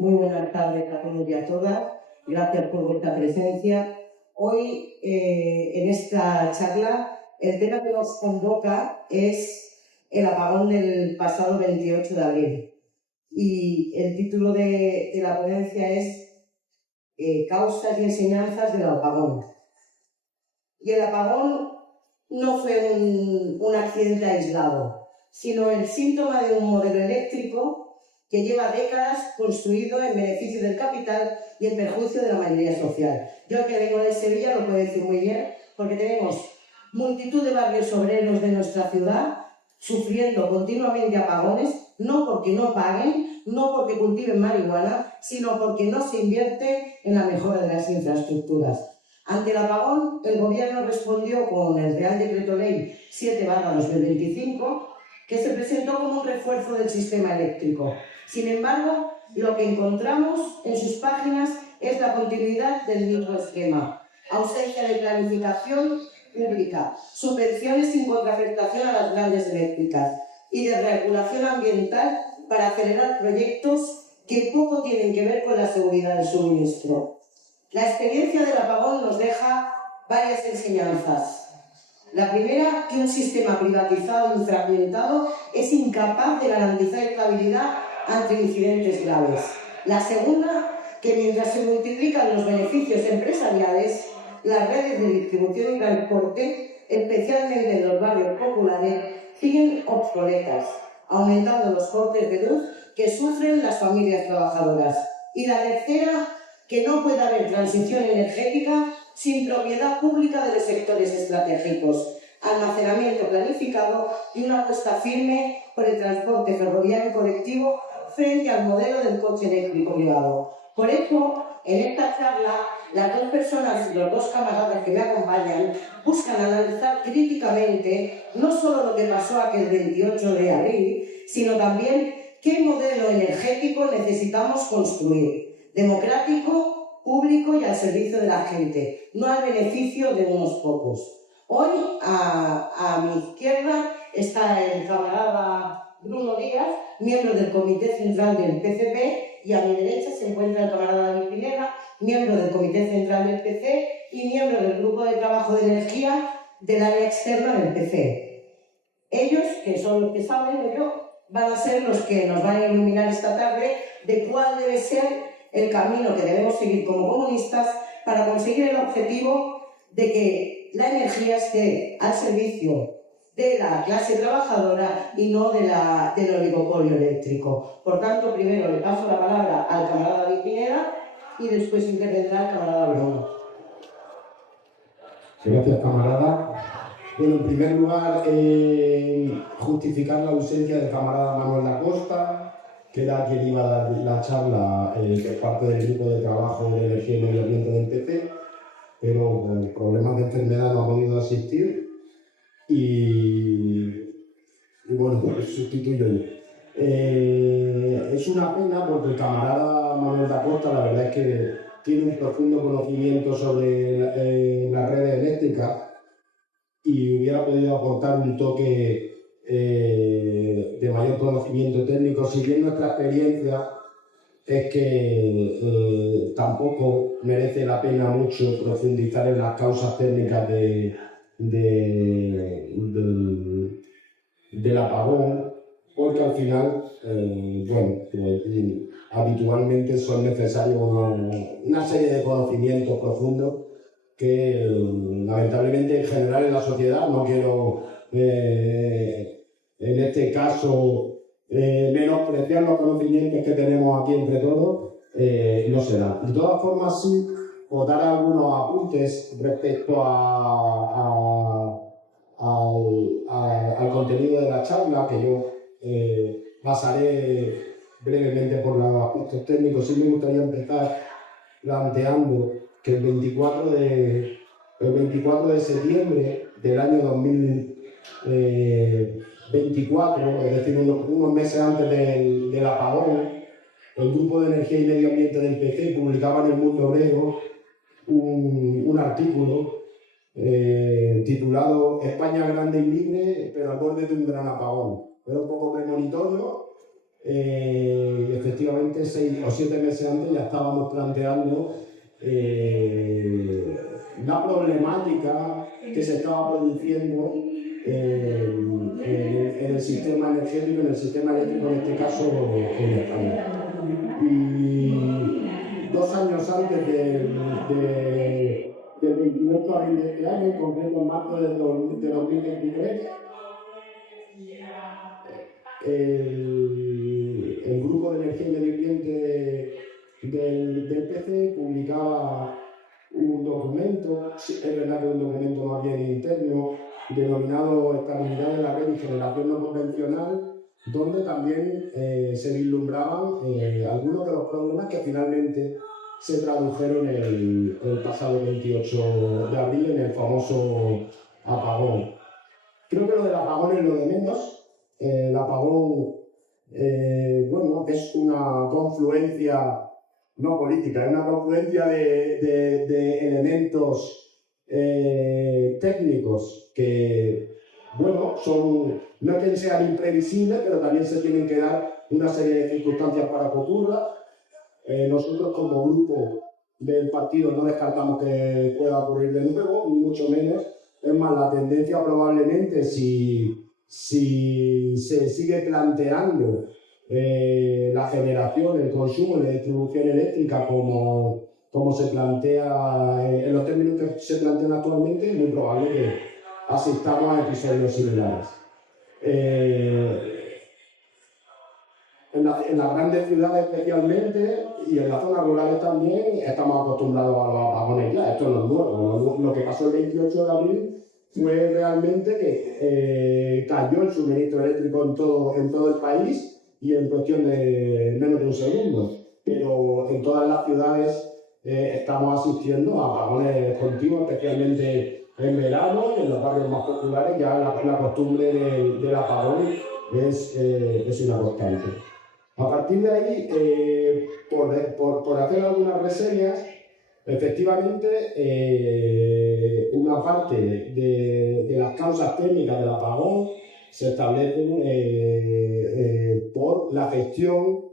Muy buenas tardes a todos y a todas. Gracias por vuestra presencia. Hoy, en esta charla, el tema que nos convoca es el apagón del pasado 28 de abril. Y el título de la ponencia es Causas y enseñanzas del apagón. Y el apagón no fue un accidente aislado, sino el síntoma de un modelo eléctrico que lleva décadas construido en beneficio del capital y en perjuicio de la mayoría social. Yo, que vengo de Sevilla, lo puedo decir muy bien, porque tenemos multitud de barrios obreros de nuestra ciudad sufriendo continuamente apagones, no porque no paguen, no porque cultiven marihuana, sino porque no se invierte en la mejora de las infraestructuras. Ante el apagón, el Gobierno respondió con el Real Decreto Ley 7/2025, que se presentó como un refuerzo del sistema eléctrico. Sin embargo, lo que encontramos en sus páginas es la continuidad del mismo esquema: ausencia de planificación pública, subvenciones sin contraprestación a las grandes eléctricas y de regulación ambiental para acelerar proyectos que poco tienen que ver con la seguridad del suministro. La experiencia del apagón nos deja varias enseñanzas. La primera, que un sistema privatizado y fragmentado es incapaz de garantizar estabilidad ante incidentes graves. La segunda, que mientras se multiplican los beneficios empresariales, las redes de distribución y transporte, especialmente en los barrios populares, siguen obsoletas, aumentando los cortes de luz que sufren las familias trabajadoras. Y la tercera, que no puede haber transición energética sin propiedad pública de los sectores estratégicos, almacenamiento planificado y una apuesta firme por el transporte ferroviario colectivo frente al modelo del coche eléctrico privado. Por eso, en esta charla, las dos personas, los dos camaradas que me acompañan, buscan analizar críticamente no solo lo que pasó aquel 28 de abril, sino también qué modelo energético necesitamos construir: democrático, público y al servicio de la gente, no al beneficio de unos pocos. Hoy, a mi izquierda, está el camarada Bruno Díaz, miembro del Comité Central del PCP, y a mi derecha se encuentra el camarada David Pineda, miembro del Comité Central del PC y miembro del Grupo de Trabajo de Energía del área externa del PC. Ellos, que son los que saben, van a ser los que nos van a iluminar esta tarde de cuál debe ser el camino que debemos seguir como comunistas para conseguir el objetivo de que la energía esté al servicio de la clase trabajadora y no del oligopolio eléctrico. Por tanto, primero le paso la palabra al camarada David Pineda y después intervendrá el camarada Bruno. Gracias, camarada. Bueno, en primer lugar, justificar la ausencia del camarada Manuel da Costa, que era quien iba a dar la charla por parte del Grupo de Trabajo de Energía y Medio Ambiente del PC, pero por problemas de enfermedad no ha podido asistir y bueno, pues sustituyo yo. Es una pena porque el camarada Manuel da Costa, la verdad es que tiene un profundo conocimiento sobre las redes eléctricas y hubiera podido aportar un toque de mayor conocimiento técnico. Si bien nuestra experiencia es que tampoco merece la pena mucho profundizar en las causas técnicas del apagón, porque al final, habitualmente son necesarios una serie de conocimientos profundos que lamentablemente en general en la sociedad, no quiero en este caso menospreciar los conocimientos que tenemos aquí entre todos, no se da. De todas formas, sí, os dar algunos apuntes respecto al contenido de la charla, que yo pasaré brevemente por los aspectos técnicos. Sí me gustaría empezar planteando que el 24 de septiembre del año 2024, es decir, unos meses antes del apagón, el Grupo de Energía y Medio Ambiente del PC publicaba en El Mundo Obrero un artículo titulado España grande y libre, pero al borde de un gran apagón. Era un poco premonitorio efectivamente 6 o 7 meses antes ya estábamos planteando la problemática que se estaba produciendo en el sistema energético, en el sistema eléctrico en este caso en España. Y 2 años antes del 28 de abril de este año, en concreto en marzo de 2023, el Grupo de Energía y Medio Ambiente del PC publicaba un documento, es verdad que un documento más bien interno, denominado Estabilidad de la Red y Generación No Convencional, donde también se vislumbraban algunos de los problemas que finalmente se tradujeron el pasado 28 de abril en el famoso apagón. Creo que lo del apagón es lo de menos. El apagón, bueno, es una confluencia no política, es una confluencia de elementos técnicos que, bueno, no es que sean imprevisibles, pero también se tienen que dar una serie de circunstancias para que ocurra. Nosotros como grupo del partido no descartamos que pueda ocurrir de nuevo, ni mucho menos. Es más, la tendencia probablemente si se sigue planteando la generación, el consumo y la distribución eléctrica como se plantea en los términos que se plantean actualmente, es muy probable que asistamos a episodios similares. En las grandes ciudades especialmente y en las zonas rurales también estamos acostumbrados a los apagones ya, esto no es nuevo. Lo que pasó el 28 de abril fue realmente que cayó el suministro eléctrico en todo el país y en cuestión de menos de un segundo. Pero en todas las ciudades estamos asistiendo a apagones continuos, especialmente en verano y en los barrios más populares ya la costumbre del apagón es una constante. A partir de ahí, por hacer algunas reseñas, efectivamente, una parte de las causas técnicas del apagón se establecen por la gestión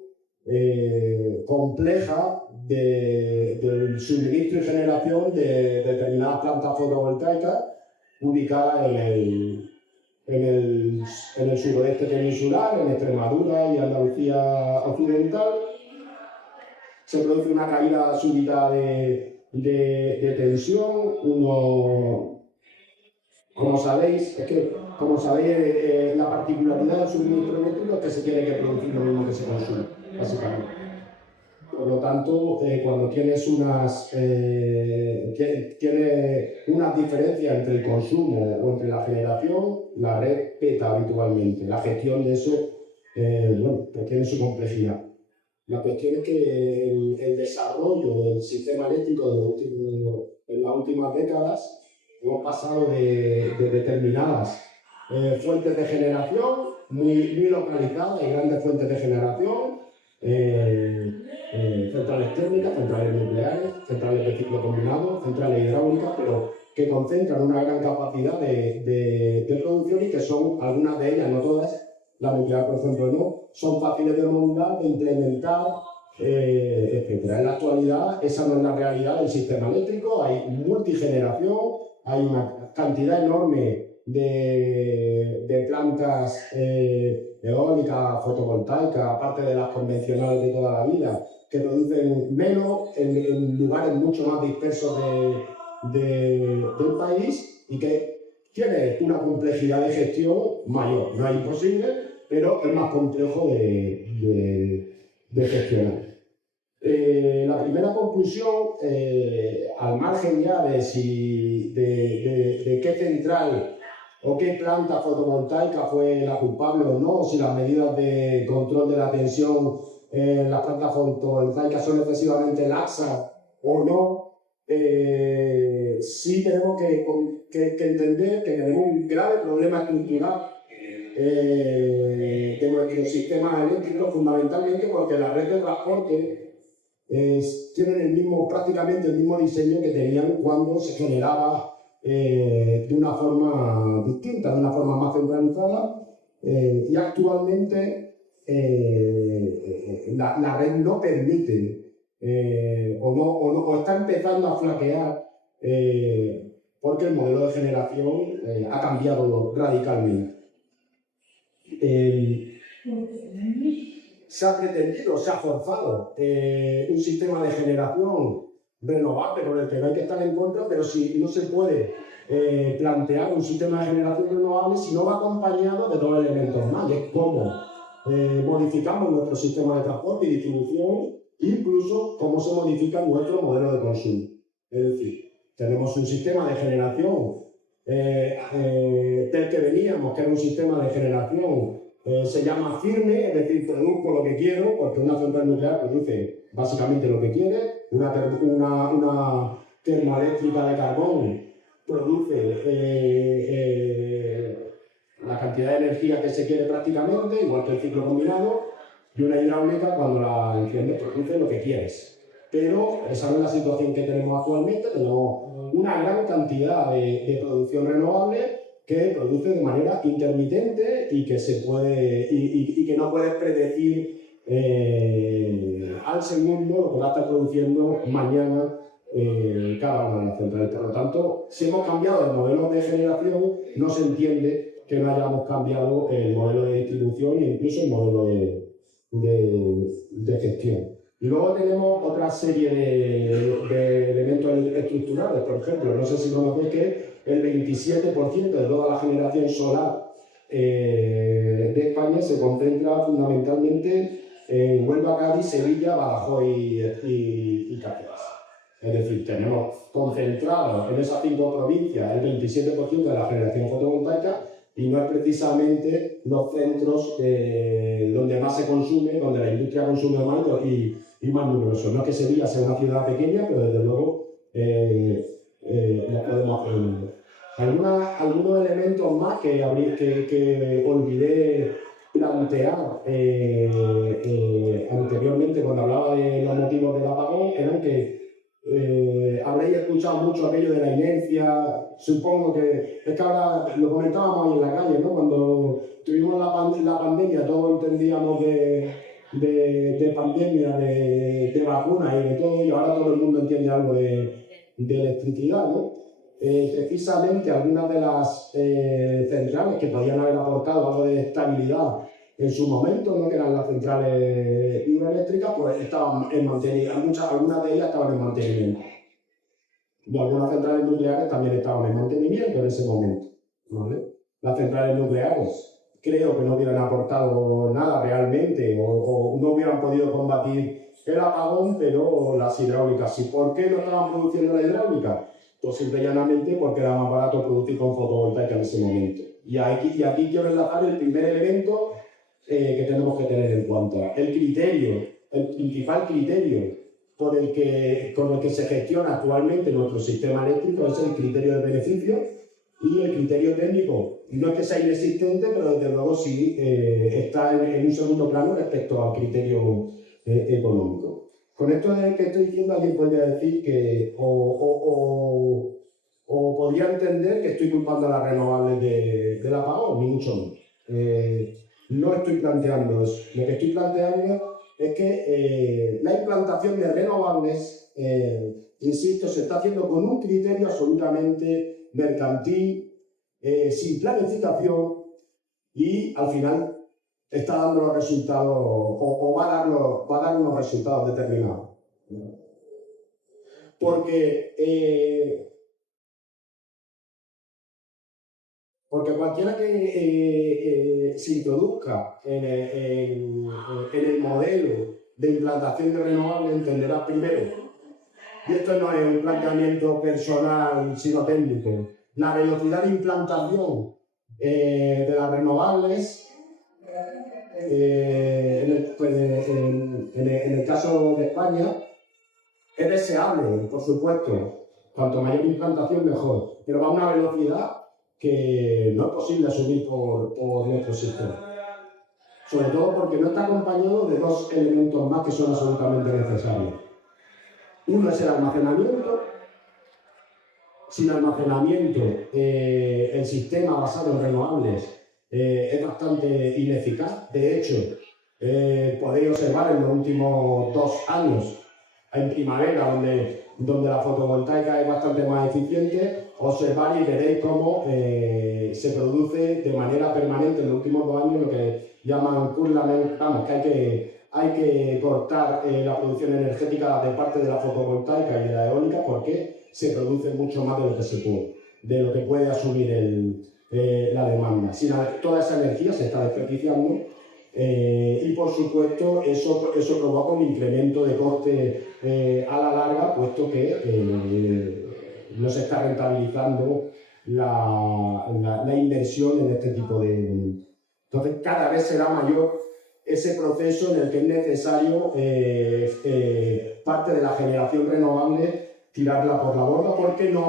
compleja del suministro y generación de determinadas plantas fotovoltaicas ubicadas en el suroeste peninsular, en Extremadura y Andalucía occidental. Se produce una caída súbita de tensión. Como sabéis, la particularidad del suministro eléctrico es que se tiene que producir lo mismo que se consume, básicamente. Por lo tanto, cuando tienes unas diferencias entre el consumo o entre la generación, la red peta habitualmente. La gestión de eso pues tiene su complejidad. La cuestión es que el desarrollo del sistema eléctrico en las últimas décadas hemos pasado de determinadas fuentes de generación muy localizadas y grandes fuentes de generación, centrales térmicas, centrales nucleares, centrales de ciclo combinado, centrales hidráulicas, pero que concentran una gran capacidad de producción y que son, algunas de ellas, no todas, la nuclear por ejemplo no, son fáciles de montar, de implementar, etc. En la actualidad esa no es la realidad del sistema eléctrico, hay multigeneración, hay una cantidad enorme de plantas eólicas, fotovoltaicas, aparte de las convencionales de toda la vida, que producen menos en lugares mucho más dispersos del país y que tiene una complejidad de gestión mayor. No es imposible, pero es más complejo de gestionar. La primera conclusión, al margen ya de qué central o qué planta fotovoltaica fue la culpable o no, si las medidas de control de la tensión en las plantas fotovoltaicas son excesivamente laxas o no, sí tenemos que entender que tenemos un grave problema estructural de nuestros sistemas eléctricos, fundamentalmente porque la red de transporte tienen prácticamente el mismo diseño que tenían cuando se generaba de una forma distinta, de una forma más centralizada, y actualmente la red no permite o está empezando a flaquear porque el modelo de generación ha cambiado radicalmente. Se ha pretendido, se ha forzado un sistema de generación renovable con el que no hay que estar en contra, pero si no se puede plantear un sistema de generación renovable si no va acompañado de dos elementos más, y es cómo modificamos nuestro sistema de transporte y distribución, incluso cómo se modifica nuestro modelo de consumo. Es decir, tenemos un sistema de generación del que veníamos, que era un sistema de generación se llama firme, es decir, produzco lo que quiero, porque una central nuclear produce básicamente lo que quiere, una termoeléctrica de carbón produce la cantidad de energía que se quiere prácticamente, igual que el ciclo combinado, y una hidráulica, cuando la enciendes, produce lo que quieres. Pero esa no es la situación que tenemos actualmente. Tenemos una gran cantidad de producción renovable que produce de manera intermitente y que se puede y que no puedes predecir al segundo lo que va a estar produciendo mañana cada una de las centrales. Por lo tanto, si hemos cambiado el modelo de generación, no se entiende que no hayamos cambiado el modelo de distribución e incluso el modelo de gestión. Y luego tenemos otra serie de elementos estructurales. Por ejemplo, no sé si conocéis que el 27% de toda la generación solar de España se concentra fundamentalmente en Huelva, Cádiz, Sevilla, Badajoz y Cáceres. Es decir, tenemos concentrado en esas 5 provincias el 27% de la generación fotovoltaica y no es precisamente los centros donde más se consume, donde la industria consume más y más numerosos. No es que Sevilla sea una ciudad pequeña, pero desde luego la podemos hacer un número. Algunos elementos más que olvidé plantear anteriormente cuando hablaba de los motivos del apagón eran que habréis escuchado mucho aquello de la inercia. Supongo que es que ahora lo comentábamos ahí en la calle, ¿no? Cuando tuvimos la pandemia todos entendíamos de pandemia, de vacunas y de todo, y ahora todo el mundo entiende algo de electricidad, ¿no? Precisamente algunas de las centrales que podían haber aportado algo de estabilidad en su momento, ¿no? Que eran las centrales hidroeléctricas, pues estaban en mantenimiento, algunas de ellas estaban en mantenimiento. Y algunas centrales nucleares también estaban en mantenimiento en ese momento, ¿vale? Las centrales nucleares creo que no hubieran aportado nada realmente o no hubieran podido combatir el apagón, pero las hidráulicas sí. ¿Por qué no estaban produciendo la hidráulica? Pues simple y llanamente porque era más barato producir con fotovoltaica en ese momento. Y aquí quiero enlazar el primer elemento que tenemos que tener en cuenta. El principal criterio con el que se gestiona actualmente nuestro sistema eléctrico es el criterio de beneficio y el criterio técnico. No es que sea inexistente, pero desde luego sí está en un segundo plano respecto al criterio económico. Con esto que estoy diciendo, alguien podría decir que o podría entender que estoy culpando a las renovables del apagón, ni mucho menos. No estoy planteando eso. Lo que estoy planteando es que la implantación de renovables, insisto, se está haciendo con un criterio absolutamente mercantil, sin planificación, y al final está dando los resultados o va a dar unos resultados determinados. Porque cualquiera que se introduzca en el modelo de implantación de renovables entenderá primero, y esto no es un planteamiento personal sino técnico, la velocidad de implantación de las renovables en el caso de España es deseable, por supuesto. Cuanto mayor implantación mejor, pero va a una velocidad que no es posible asumir por nuestro sistema. Sobre todo porque no está acompañado de dos elementos más que son absolutamente necesarios. Uno es el almacenamiento. Sin almacenamiento, el sistema basado en renovables es bastante ineficaz. De hecho, Podéis observar en los últimos 2 años, en primavera, donde la fotovoltaica es bastante más eficiente, observar y veréis cómo se produce de manera permanente en los últimos 2 años lo que llaman curlament, vamos, que hay que cortar la producción energética de parte de la fotovoltaica y de la eólica porque se produce mucho más de lo que se puede, de lo que puede asumir la demanda. Sin toda esa energía se está desperdiciando y por supuesto eso provoca un incremento de coste a la larga, puesto que no se está rentabilizando la inversión en este tipo de... Entonces cada vez será mayor ese proceso en el que es necesario parte de la generación renovable tirarla por la borda, porque no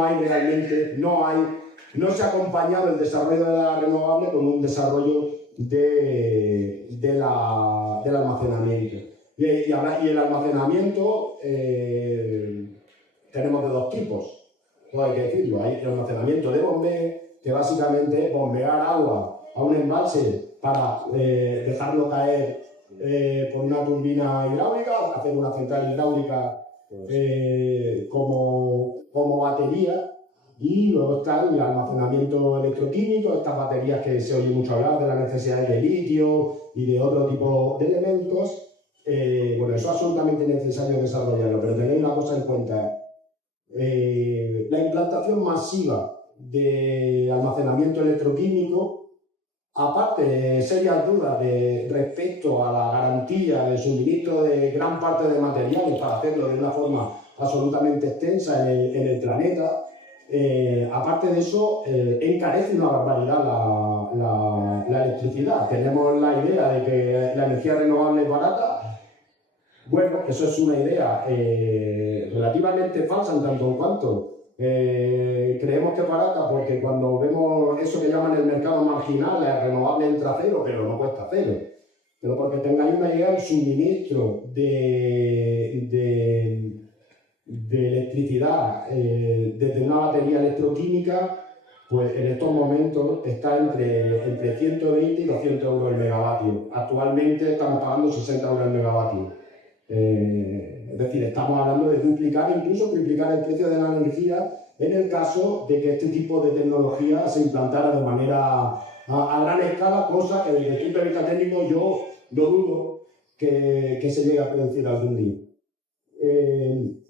se ha acompañado el desarrollo de la renovable con un desarrollo del almacenamiento. Y el almacenamiento tenemos de 2 tipos, todo hay que decirlo. Hay el almacenamiento de bombeo, que básicamente es bombear agua a un embalse para dejarlo caer por una turbina hidráulica, hacer una central hidráulica como batería. Y luego está el almacenamiento electroquímico, estas baterías que se oye mucho hablar de las necesidades de litio y de otro tipo de elementos. Bueno, eso es absolutamente necesario desarrollarlo, pero tenéis una cosa en cuenta. La implantación masiva de almacenamiento electroquímico, aparte de serias dudas respecto a la garantía de suministro de gran parte de materiales para hacerlo de una forma absolutamente extensa en el planeta, aparte de eso, encarece una barbaridad la electricidad. Tenemos la idea de que la energía renovable es barata. Bueno, eso es una idea relativamente falsa en tanto en cuanto creemos que es barata, porque cuando vemos eso que llaman el mercado marginal, la renovable entra a cero, pero no cuesta cero. Pero porque tengáis una idea, el suministro de electricidad desde una batería electroquímica, pues en estos momentos está entre 120 y 200 euros el megavatio. Actualmente estamos pagando 60 euros el megavatio. Es decir, estamos hablando de duplicar, incluso triplicar el precio de la energía en el caso de que este tipo de tecnología se implantara de manera a gran escala, cosa que desde el punto de vista técnico yo no dudo que se llegue a producir algún día.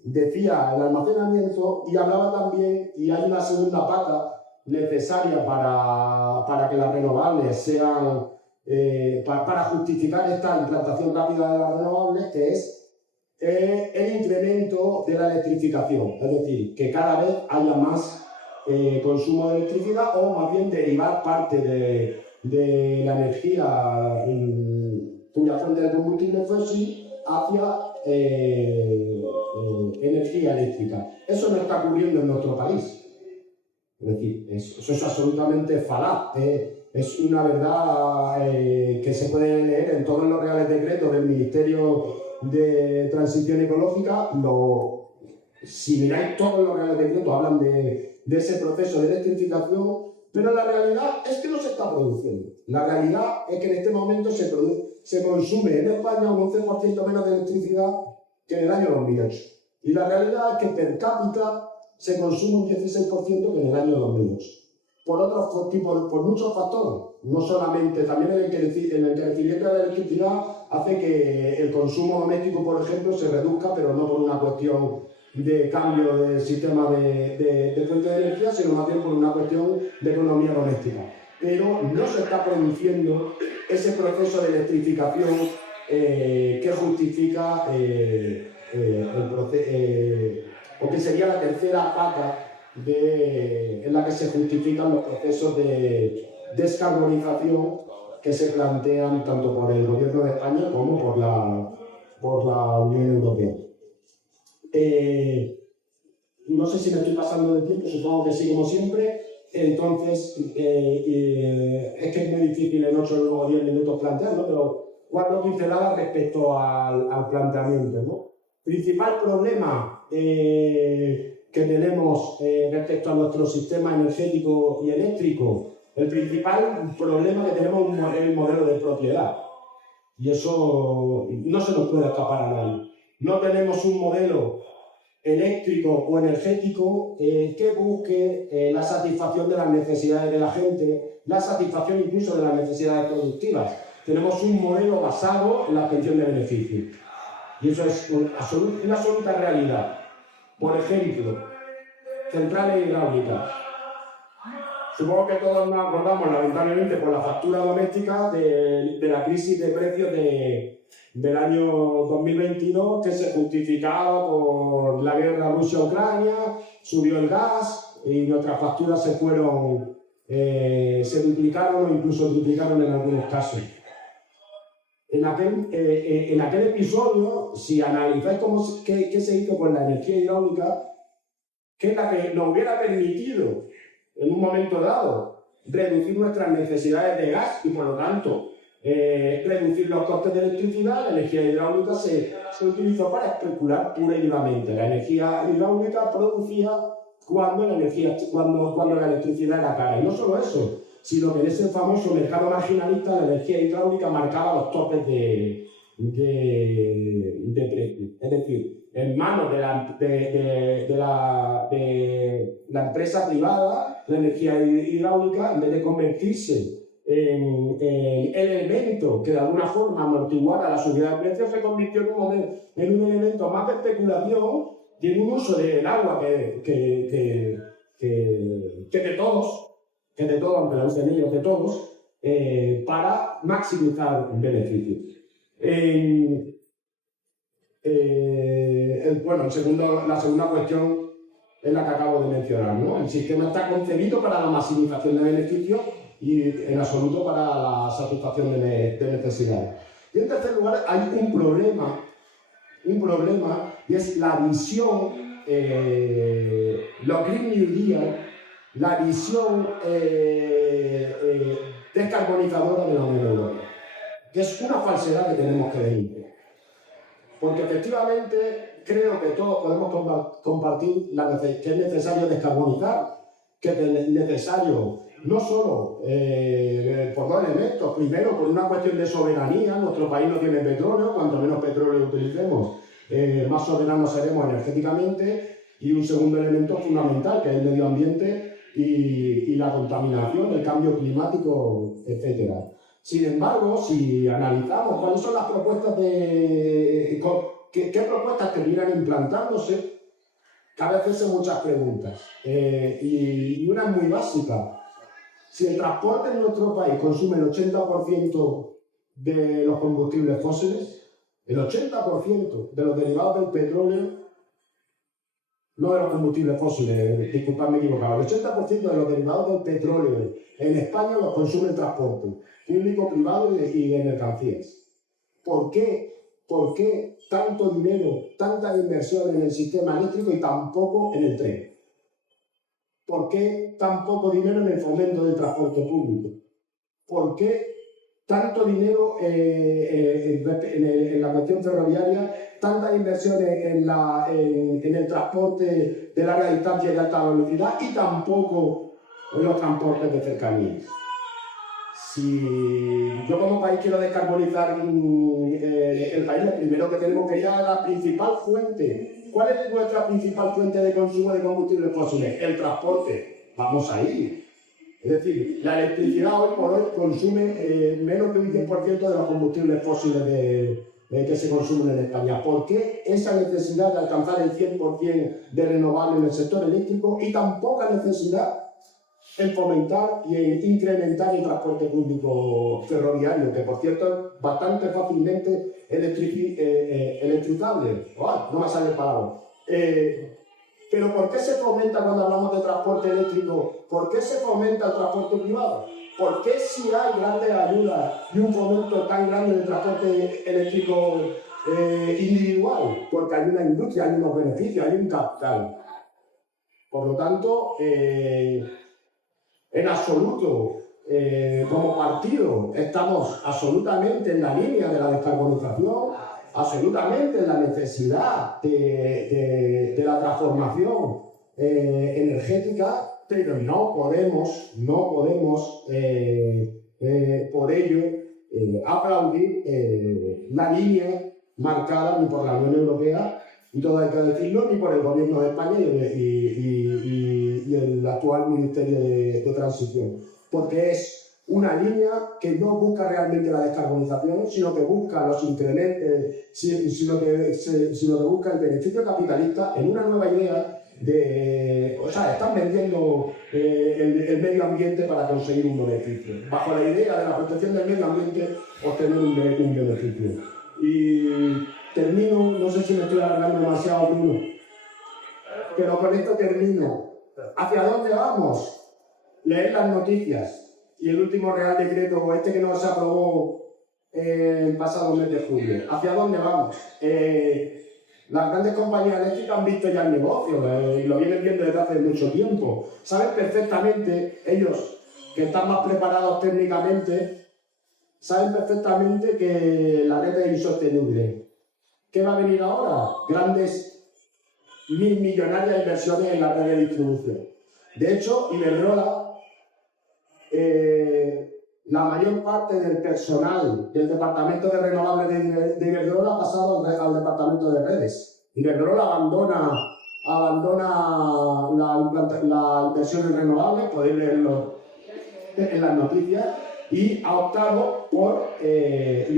Decía el almacenamiento y hablaba también, y hay una segunda pata necesaria para que las renovables sean, para justificar esta implantación rápida de las renovables, que es el incremento de la electrificación, es decir, que cada vez haya más consumo de electricidad, o más bien derivar parte de la energía cuya fuente de combustible fósil hacia energía eléctrica. Eso no está ocurriendo en nuestro país. Es decir, eso es absolutamente falaz. Es una verdad que se puede leer en todos los reales decretos del Ministerio de Transición Ecológica. Si miráis todos los reales decretos, hablan de ese proceso de electrificación, pero la realidad es que no se está produciendo. La realidad es que en este momento se consume en España un 11% menos de electricidad que en el año 2008. Y la realidad es que per cápita se consume un 16% que en el año 2008. Por muchos factores, no solamente, también el encarecimiento de la electricidad hace que el consumo doméstico, por ejemplo, se reduzca, pero no por una cuestión de cambio del sistema de fuente de energía, sino más bien por una cuestión de economía doméstica. Pero no se está produciendo ese proceso de electrificación que justifica o que sería la tercera pata en la que se justifican los procesos de descarbonización que se plantean tanto por el Gobierno de España como por la Unión Europea. No sé si me estoy pasando de tiempo, supongo que sí, como siempre. Entonces, es que es muy difícil en 8 o 10 minutos plantearlo, pero 4 pinceladas respecto al planteamiento, ¿no? Principal problema que tenemos respecto a nuestro sistema energético y eléctrico. El principal problema que tenemos es el modelo de propiedad. Y eso no se nos puede escapar a nadie. No tenemos un modelo eléctrico o energético que busque la satisfacción de las necesidades de la gente, la satisfacción incluso de las necesidades productivas. Tenemos un modelo basado en la obtención de beneficios. Y eso es una absoluta realidad. Por ejemplo, centrales hidráulicas. Supongo que todos nos acordamos, lamentablemente, por la factura doméstica de la crisis de precios del año 2022, que se justificaba por la guerra Rusia-Ucrania, subió el gas y nuestras facturas se duplicaron o incluso triplicaron en algunos casos. En aquel episodio, si analizáis qué se hizo con la energía hidráulica, que es la que nos hubiera permitido, en un momento dado, reducir nuestras necesidades de gas y, por lo tanto, reducir los costes de electricidad, la energía hidráulica se utilizó para especular pura y duramente. La energía hidráulica producía cuando la electricidad era cara. Y no solo eso, sino que en ese famoso mercado marginalista la energía hidráulica marcaba los topes de precio. Es decir, en manos de la empresa privada, la energía hidráulica, en vez de convertirse en el elemento que de alguna forma amortiguara la subida de precios, se convirtió en un elemento más de especulación y en un uso del agua que de todos, aunque lo usen ellos, de todos, para maximizar beneficios. La segunda cuestión es la que acabo de mencionar, ¿no? El sistema está concebido para la maximización de beneficios y en absoluto para la satisfacción de necesidades. Y en tercer lugar hay un problema y es la visión, los Green New Deal, la visión descarbonizadora de la Unión Europea, que es una falsedad que tenemos que desmentir. Porque efectivamente creo que todos podemos compartir que es necesario descarbonizar, que es necesario no solo por dos elementos. Primero, por una cuestión de soberanía. Nuestro país no tiene petróleo, cuanto menos petróleo utilicemos, más soberanos seremos energéticamente. Y un segundo elemento fundamental, que es el medio ambiente y la contaminación, el cambio climático, etc. Sin embargo, si analizamos cuáles son las propuestas qué propuestas terminan implantándose, cabe hacerse muchas preguntas. Y una es muy básica. Si el transporte en nuestro país consume el 80% de los combustibles fósiles, el 80% de los derivados del petróleo, no de los combustibles fósiles, disculpadme equivocado, el 80% de los derivados del petróleo en España los consume el transporte público, privado y de mercancías. ¿Por qué tanto dinero, tanta inversión en el sistema eléctrico y tan poco en el tren? ¿Por qué tan poco dinero en el fomento del transporte público? ¿Por qué tanto dinero en la cuestión ferroviaria, tantas inversiones en el transporte de larga distancia y de alta velocidad y tampoco en los transportes de cercanías? Si yo como país quiero descarbonizar el país, lo primero que tenemos que ir a la principal fuente. ¿Cuál es nuestra principal fuente de consumo de combustibles fósiles? El transporte. Vamos a ir. Es decir, la electricidad hoy por hoy consume menos de un 10% de los combustibles fósiles que se consumen en España. ¿Por qué esa necesidad de alcanzar el 100% de renovables en el sector eléctrico y tan poca necesidad en fomentar y en incrementar el transporte público ferroviario, que por cierto es bastante fácilmente electrizable? No me sale el palabra. Pero ¿por qué se fomenta cuando hablamos de transporte eléctrico? ¿Por qué se fomenta el transporte privado? ¿Por qué si hay grandes ayudas y un fomento tan grande del transporte eléctrico individual? Porque hay una industria, hay unos beneficios, hay un capital. Por lo tanto, en absoluto, como partido, estamos absolutamente en la línea de la descarbonización, absolutamente en la necesidad de la transformación energética, pero no podemos por ello aplaudir la línea marcada ni por la Unión Europea, y todo hay que decirlo, ni por el Gobierno de España y el actual Ministerio de Transición, porque es una línea que no busca realmente la descarbonización, sino que busca los incrementos, sino que busca el beneficio capitalista en una nueva idea están vendiendo el medio ambiente para conseguir un beneficio, bajo la idea de la protección del medio ambiente, obtener un beneficio. Y termino, no sé si me estoy alargando demasiado, Bruno, pero con esto termino. ¿Hacia dónde vamos? Leer las noticias. Y el último Real Decreto, que no se aprobó el pasado mes de julio. ¿Hacia dónde vamos? Las grandes compañías eléctricas han visto ya el negocio y lo vienen viendo desde hace mucho tiempo. Saben perfectamente, ellos que están más preparados técnicamente, saben perfectamente que la red es insostenible. ¿Qué va a venir ahora? Grandes millonarias inversiones en la red de distribución. De hecho, Iberdrola, la mayor parte del personal del departamento de renovables de Iberdrola ha pasado al departamento de redes. Iberdrola abandona la inversión en renovables, podéis leerlo en las noticias, y opta por el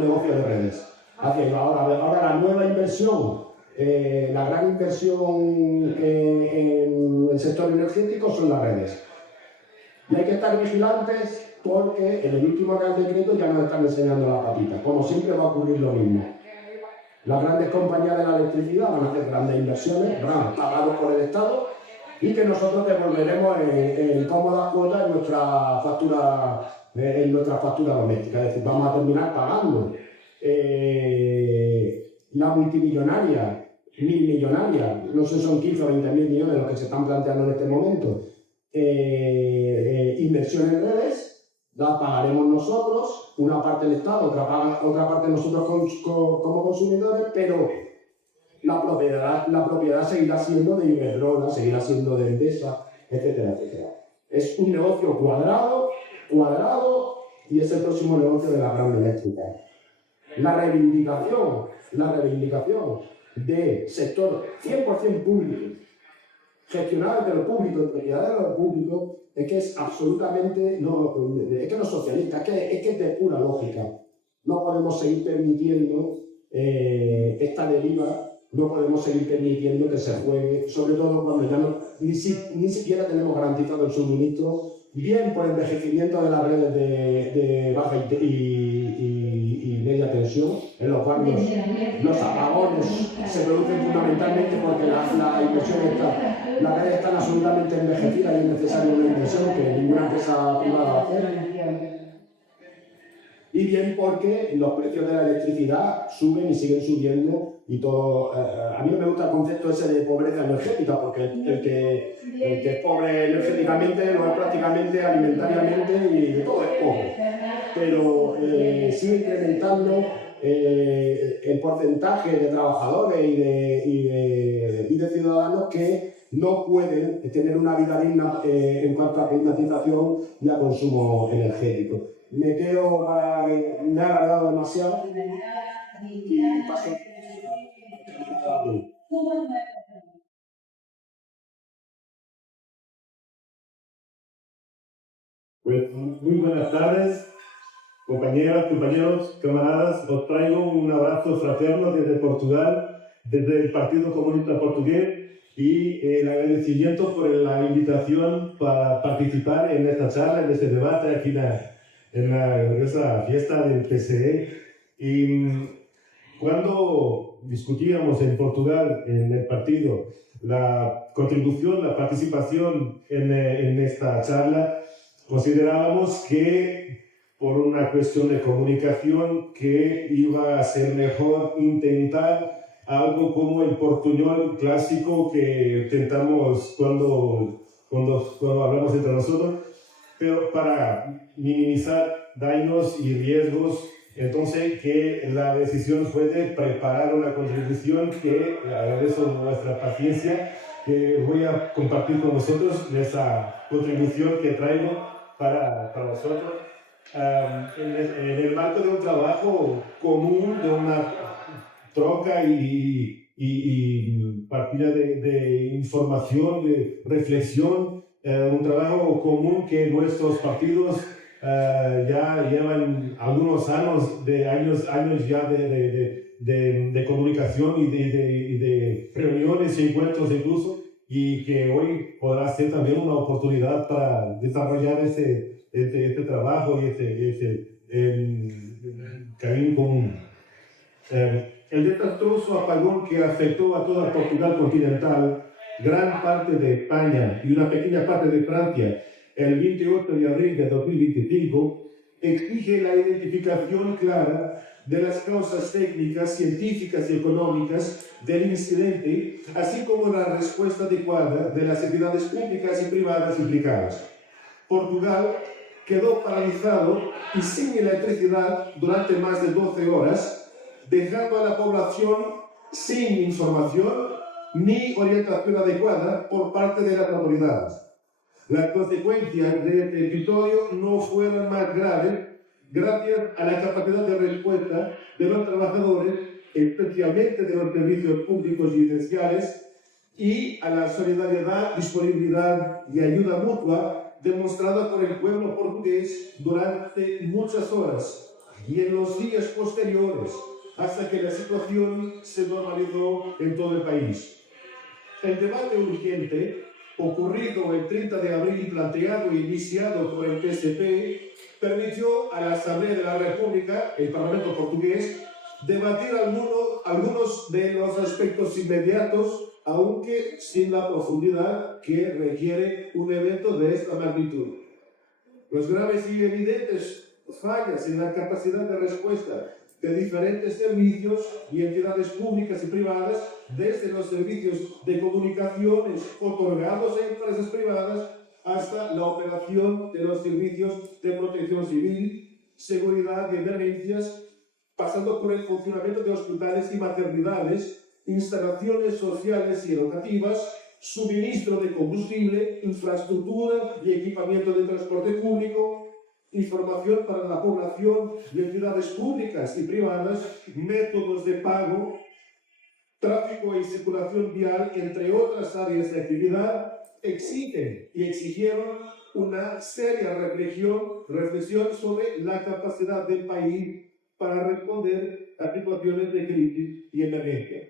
negocio de redes. Ahora la nueva inversión, la gran inversión en el sector energético son las redes. Y hay que estar vigilantes porque en el último Real Decreto ya nos están enseñando la patita. Como siempre va a ocurrir lo mismo. Las grandes compañías de la electricidad van a hacer grandes inversiones, pagados por el Estado, y que nosotros devolveremos en cómodas cuotas en nuestra factura doméstica. Es decir, vamos a terminar pagando. La multimillonaria, millonaria, no sé si son 15 o 20 mil millones los que se están planteando en este momento, inversión en redes, la pagaremos nosotros, una parte el Estado, otra parte nosotros como consumidores, pero la propiedad seguirá siendo de Iberdrola, seguirá siendo de Endesa, etcétera, etcétera. Es un negocio cuadrado, y es el próximo negocio de la gran eléctrica. La reivindicación de sector 100% público, gestionado desde lo público, en propiedad de lo público, es que es absolutamente, es que no es socialista, es que es de pura lógica. No podemos seguir permitiendo esta deriva, no podemos seguir permitiendo que se juegue, sobre todo cuando ya ni siquiera tenemos garantizado el suministro, bien por envejecimiento de las redes de baja y media tensión, en los cuales los apagones se producen fundamentalmente porque las redes están absolutamente envejecidas y es necesaria una inversión que ninguna empresa privada va a hacer. Y bien porque los precios de la electricidad suben y siguen subiendo y todo. A mí no me gusta el concepto ese de pobreza energética, porque el que es pobre energéticamente lo es prácticamente alimentariamente y de todo es pobre. Pero sigue incrementando el porcentaje de trabajadores y de ciudadanos que no pueden tener una vida digna en cuanto a climatización y a consumo energético. Me ha alargado demasiado y paso. Pues muy buenas tardes, compañeras, compañeros, camaradas. Os traigo un abrazo fraterno desde Portugal, desde el Partido Comunista Portugués, y el agradecimiento por la invitación para participar en esta charla, en este debate aquí en la gloriosa fiesta del PSE. Y cuando discutíamos en Portugal, en el partido, la contribución, la participación en esta charla, considerábamos que por una cuestión de comunicación que iba a ser mejor intentar algo como el portuñol clásico que intentamos cuando hablamos entre nosotros, pero para minimizar daños y riesgos. Entonces, que la decisión fue de preparar una contribución que agradezco nuestra paciencia, que voy a compartir con vosotros esa contribución que traigo para vosotros. en el marco de un trabajo común, de una troca y partida de información, de reflexión, un trabajo común que nuestros partidos ya llevan algunos años ya de comunicación y de reuniones y encuentros incluso, y que hoy podrá ser también una oportunidad para desarrollar este trabajo y este camino común. El desastroso apagón que afectó a toda Portugal continental, gran parte de España y una pequeña parte de Francia el 28 de abril de 2025, exige la identificación clara de las causas técnicas, científicas y económicas del incidente, así como la respuesta adecuada de las entidades públicas y privadas implicadas. Portugal quedó paralizado y sin electricidad durante más de 12 horas, dejando a la población sin información ni orientación adecuada por parte de las autoridades. Las consecuencias de este episodio no fueron más graves gracias a la capacidad de respuesta de los trabajadores, especialmente de los servicios públicos y esenciales, y a la solidaridad, disponibilidad y ayuda mutua demostrada por el pueblo portugués durante muchas horas y en los días posteriores, hasta que la situación se normalizó en todo el país. El debate urgente, ocurrido el 30 de abril, planteado e iniciado por el PSP, permitió a la Asamblea de la República, el Parlamento portugués, debatir algunos de los aspectos inmediatos, aunque sin la profundidad que requiere un evento de esta magnitud. Los graves y evidentes fallas en la capacidad de respuesta de diferentes servicios y entidades públicas y privadas, desde los servicios de comunicaciones otorgados a empresas privadas hasta la operación de los servicios de protección civil, seguridad y emergencias, pasando por el funcionamiento de hospitales y maternidades, instalaciones sociales y educativas, suministro de combustible, infraestructura y equipamiento de transporte público, información para la población y entidades públicas y privadas, métodos de pago, tráfico y circulación vial, entre otras áreas de actividad, exigen y exigieron una seria reflexión sobre la capacidad del país para responder a situaciones de crisis y emergencia.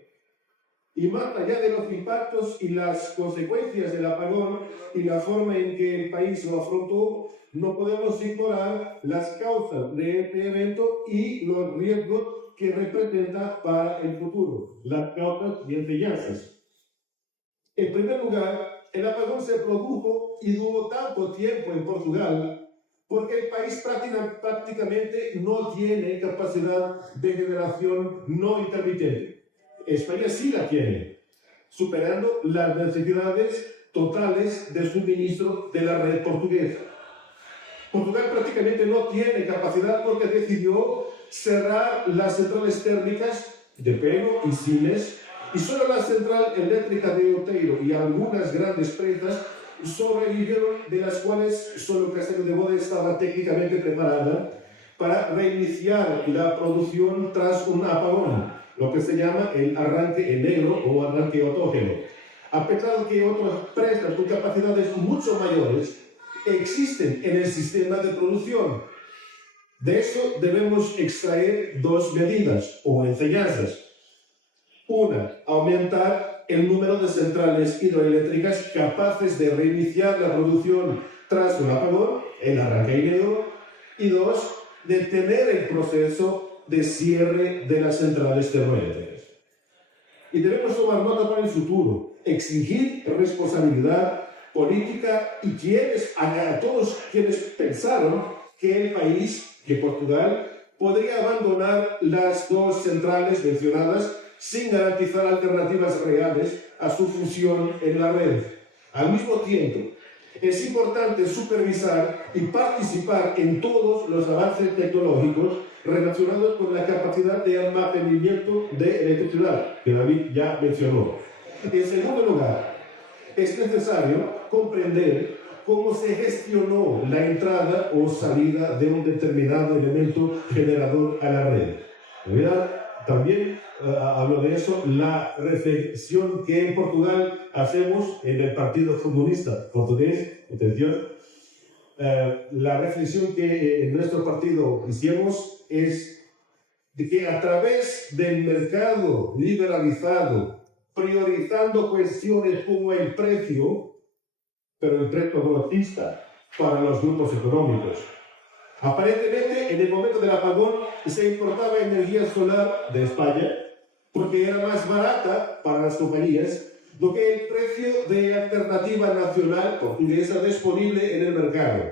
Y más allá de los impactos y las consecuencias del apagón y la forma en que el país lo afrontó, no podemos ignorar las causas de este evento y los riesgos que representa para el futuro, las causas y enseñanzas. En primer lugar, el apagón se produjo y duró tanto tiempo en Portugal porque el país prácticamente no tiene capacidad de generación no intermitente. España sí la tiene, superando las necesidades totales de suministro de la red portuguesa. Portugal prácticamente no tiene capacidad porque decidió cerrar las centrales térmicas de Pego y Sines, y solo la central eléctrica de Oteiro y algunas grandes presas sobrevivieron, de las cuales solo Castello de Bode estaba técnicamente preparada para reiniciar la producción tras un apagón, lo que se llama el arranque en negro o arranque autógeno. A pesar de que otras presas con capacidades mucho mayores existen en el sistema de producción. De eso debemos extraer dos medidas o enseñanzas. Una, aumentar el número de centrales hidroeléctricas capaces de reiniciar la producción tras un apagón, el arranque en negro. Y dos, detener el proceso de cierre de las centrales termoeléctricas. Y debemos tomar nota para el futuro, exigir responsabilidad política y a todos quienes pensaron que el país, que Portugal, podría abandonar las dos centrales mencionadas sin garantizar alternativas reales a su función en la red. Al mismo tiempo, es importante supervisar y participar en todos los avances tecnológicos relacionados con la capacidad de almacenamiento de electricidad, que David ya mencionó. En segundo lugar, es necesario comprender cómo se gestionó la entrada o salida de un determinado elemento generador a la red. También hablo de eso, la reflexión que en Portugal hacemos en el Partido Comunista Portugués, atención, la reflexión que en nuestro partido hicimos es de que a través del mercado liberalizado, priorizando cuestiones como el precio, pero el precio golpista para los grupos económicos. Aparentemente, en el momento del apagón se importaba energía solar de España porque era más barata para las compañías do que el precio de alternativa nacional portuguesa disponible en el mercado.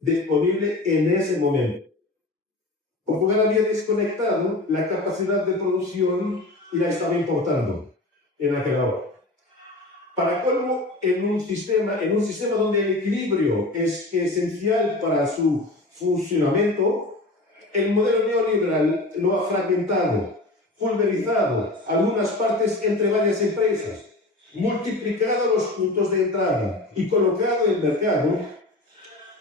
Disponible en ese momento. Portugal había desconectado la capacidad de producción y la estaba importando en aquella hora. Para colmo, en un sistema donde el equilibrio es esencial para su funcionamiento, el modelo neoliberal lo ha fragmentado, pulverizado algunas partes entre varias empresas, multiplicado los puntos de entrada y colocado el mercado,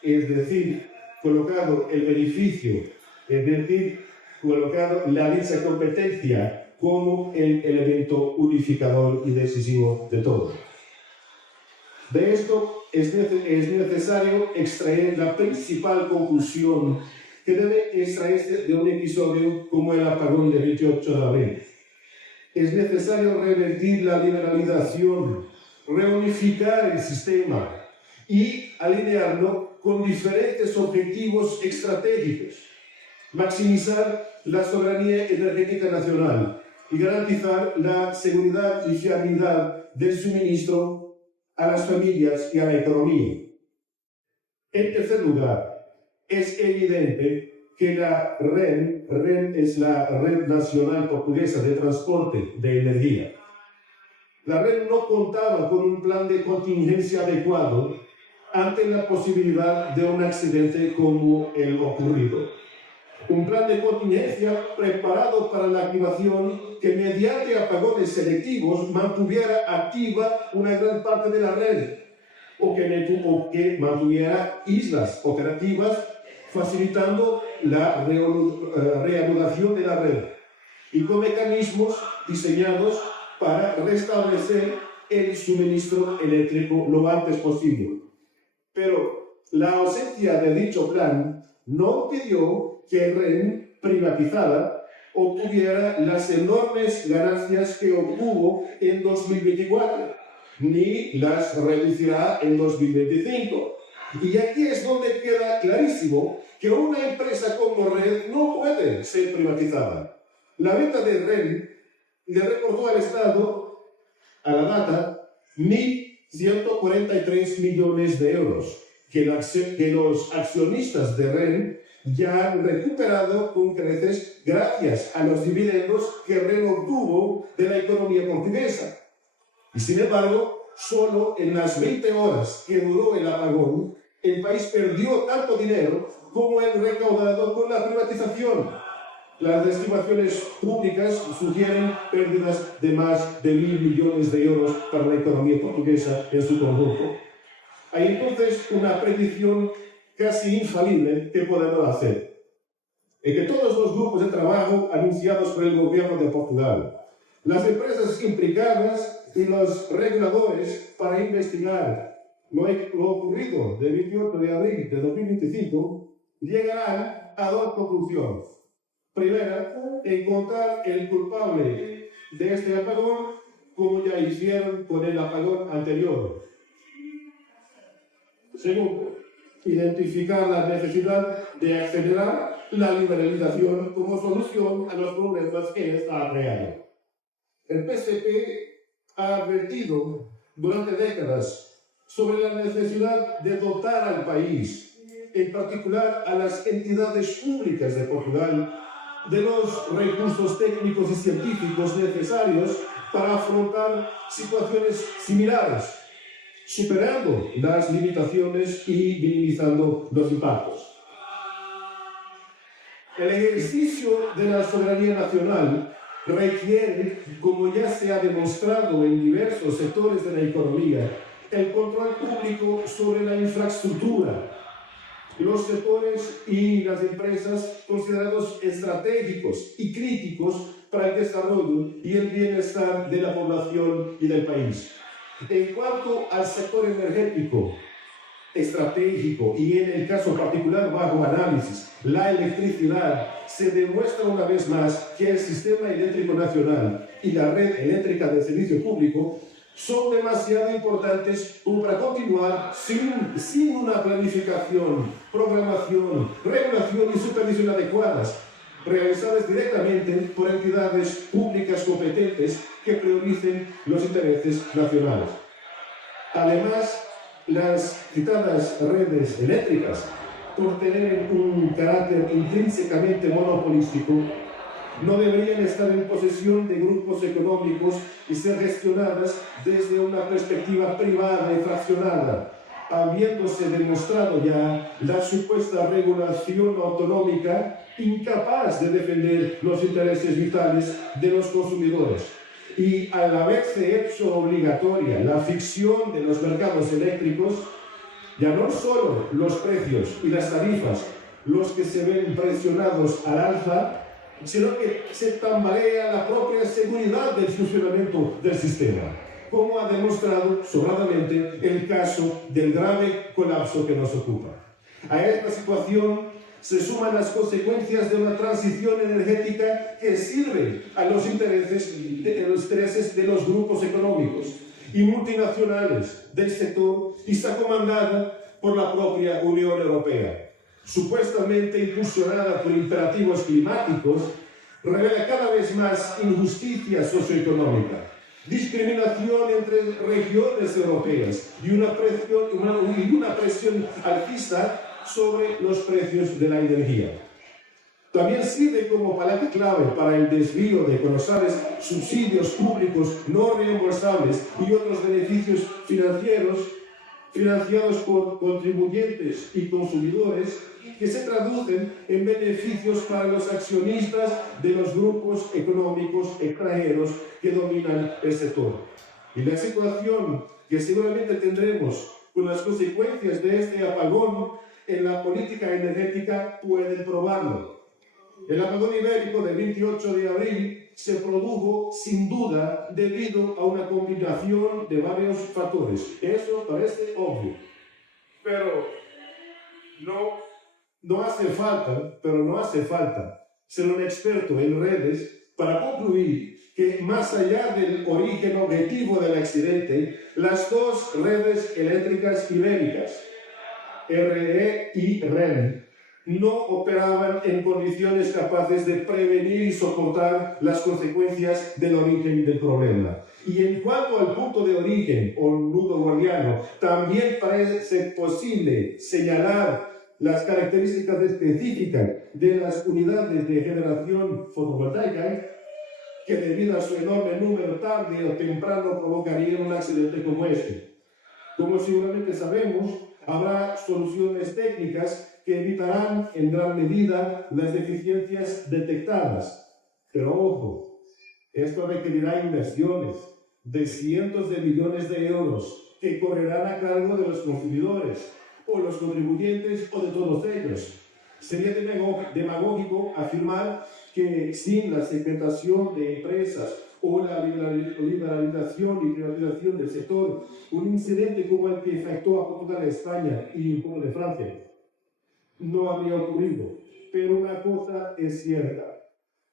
es decir, colocado el beneficio, es decir, colocado la dicha competencia como el elemento unificador y decisivo de todo. De esto es necesario extraer la principal conclusión que debe extraerse de un episodio como el apagón del 28 de abril. Es necesario revertir la liberalización, reunificar el sistema y alinearlo con diferentes objetivos estratégicos, maximizar la soberanía energética nacional y garantizar la seguridad y fiabilidad del suministro a las familias y a la economía. En tercer lugar, es evidente que la REN es la Red Nacional Portuguesa de Transporte de Energía. La REN no contaba con un plan de contingencia adecuado ante la posibilidad de un accidente como el ocurrido. Un plan de contingencia preparado para la activación que mediante apagones selectivos mantuviera activa una gran parte de la red o que mantuviera islas operativas facilitando la reanudación de la red y con mecanismos diseñados para restablecer el suministro eléctrico lo antes posible. Pero la ausencia de dicho plan no impidió que REN privatizada obtuviera las enormes ganancias que obtuvo en 2024, ni las reducirá en 2025. Y aquí es donde queda clarísimo que una empresa como REN no puede ser privatizada. La venta de REN le reportó al Estado, a la data, 1.143 millones de euros, que los accionistas de REN ya han recuperado con creces gracias a los dividendos que REN obtuvo de la economía portuguesa. Y sin embargo, solo en las 20 horas que duró el apagón, el país perdió tanto dinero como el recaudado con la privatización. Las estimaciones públicas sugieren pérdidas de más de 1.000 millones de euros para la economía portuguesa en su conjunto. Hay entonces una predicción casi infalible que podemos hacer. En que todos los grupos de trabajo anunciados por el gobierno de Portugal, las empresas implicadas y los reguladores para investigar lo ocurrido del 28 de abril de 2025 llegarán a dos conclusiones. Primera, encontrar el culpable de este apagón como ya hicieron con el apagón anterior. Segundo, identificar la necesidad de acelerar la liberalización como solución a los problemas que está creando. El PSP ha advertido durante décadas sobre la necesidad de dotar al país, en particular a las entidades públicas de Portugal, de los recursos técnicos y científicos necesarios para afrontar situaciones similares, superando las limitaciones y minimizando los impactos. El ejercicio de la soberanía nacional requiere, como ya se ha demostrado en diversos sectores de la economía, el control público sobre la infraestructura, los sectores y las empresas considerados estratégicos y críticos para el desarrollo y el bienestar de la población y del país. En cuanto al sector energético estratégico y en el caso particular bajo análisis, la electricidad, se demuestra una vez más que el sistema eléctrico nacional y la red eléctrica de servicio público son demasiado importantes como para continuar sin una planificación, programación, regulación y supervisión adecuadas, realizadas directamente por entidades públicas competentes que prioricen los intereses nacionales. Además, las citadas redes eléctricas, por tener un carácter intrínsecamente monopolístico, no deberían estar en posesión de grupos económicos y ser gestionadas desde una perspectiva privada y fraccionada, habiéndose demostrado ya la supuesta regulación autonómica incapaz de defender los intereses vitales de los consumidores. Y al haberse hecho obligatoria la ficción de los mercados eléctricos, ya no solo los precios y las tarifas los que se ven presionados al alza, sino que se tambalea la propia seguridad del funcionamiento del sistema, como ha demostrado sobradamente el caso del grave colapso que nos ocupa. A esta situación se suman las consecuencias de una transición energética que sirve a los intereses de los grupos económicos y multinacionales del sector y está comandada por la propia Unión Europea. Supuestamente impulsionada por imperativos climáticos, revela cada vez más injusticia socioeconómica, discriminación entre regiones europeas y una presión alcista sobre los precios de la energía. También sirve como palanca clave para el desvío de colosales subsidios públicos no reembolsables y otros beneficios financieros financiados por contribuyentes y consumidores que se traducen en beneficios para los accionistas de los grupos económicos extranjeros que dominan el sector. Y la situación que seguramente tendremos con las consecuencias de este apagón en la política energética pueden probarlo. El apagón ibérico del 28 de abril se produjo sin duda debido a una combinación de varios factores. Eso parece obvio, pero no hace falta ser un experto en redes para concluir que más allá del origen objetivo del accidente, las dos redes eléctricas ibéricas, RE y REN, no operaban en condiciones capaces de prevenir y soportar las consecuencias del origen del problema. Y en cuanto al punto de origen o nudo gordiano, también parece posible señalar las características específicas de las unidades de generación fotovoltaica que debido a su enorme número tarde o temprano provocarían un accidente como este. Como seguramente sabemos, habrá soluciones técnicas que evitarán en gran medida las deficiencias detectadas. Pero ojo, esto requerirá inversiones de cientos de millones de euros que correrán a cargo de los consumidores o los contribuyentes o de todos ellos. Sería demagógico afirmar que sin la segmentación de empresas o la liberalización y privatización del sector, un incidente como el que afectó a Portugal, a España y un poco de Francia no habría ocurrido. Pero una cosa es cierta: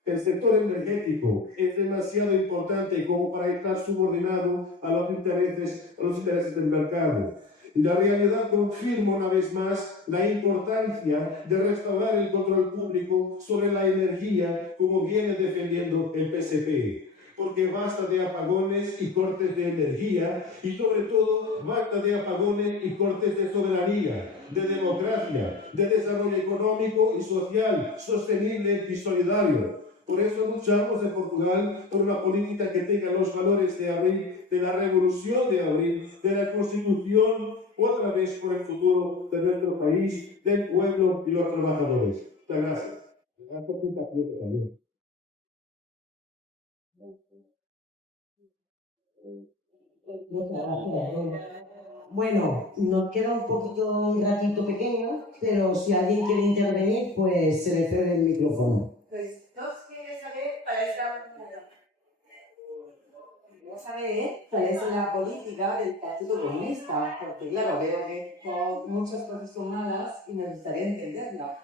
el sector energético es demasiado importante como para estar subordinado a los intereses del mercado. Y la realidad confirma una vez más la importancia de restaurar el control público sobre la energía, como viene defendiendo el PSP. Porque basta de apagones y cortes de energía, y sobre todo basta de apagones y cortes de soberanía, de democracia, de desarrollo económico y social, sostenible y solidario. Por eso luchamos en Portugal por una política que tenga los valores de abril, de la revolución de abril, de la Constitución, otra vez por el futuro de nuestro país, del pueblo y los trabajadores. Muchas gracias. Muchas gracias. Bueno, nos queda un ratito pequeño, pero si alguien quiere intervenir, pues se le cede el micrófono. Pues nos quiere saber cuál es la política del Partido Comunista, porque claro, veo que con muchas cosas son malas y me gustaría entenderla.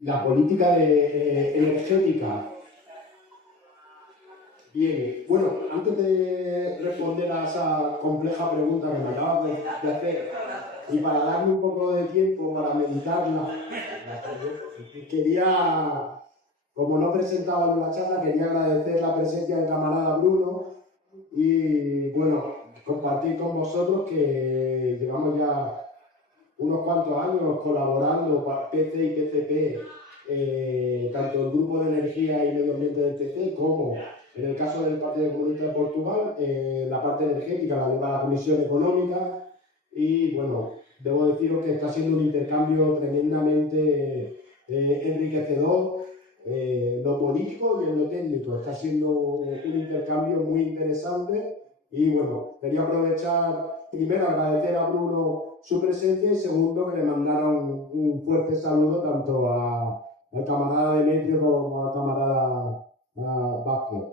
La política energética. Bien, bueno, antes de responder a esa compleja pregunta que me acabas de hacer, y para darme un poco de tiempo para meditarla, quería, como no presentaba en la charla, quería agradecer la presencia del camarada Bruno y, bueno, compartir con vosotros que llevamos ya unos cuantos años colaborando con PC y PCP, tanto el Grupo de Energía y Medio Ambiente del PC como, en el caso del Partido Comunista de Portugal, la parte energética la lleva la Comisión Económica y, bueno, debo deciros que está siendo un intercambio tremendamente enriquecedor, lo político y en lo técnico. Está siendo un intercambio muy interesante y, bueno, quería aprovechar primero agradecer a Bruno su presencia y segundo que le mandaron un fuerte saludo tanto al camarada Demetrio como al camarada Vázquez.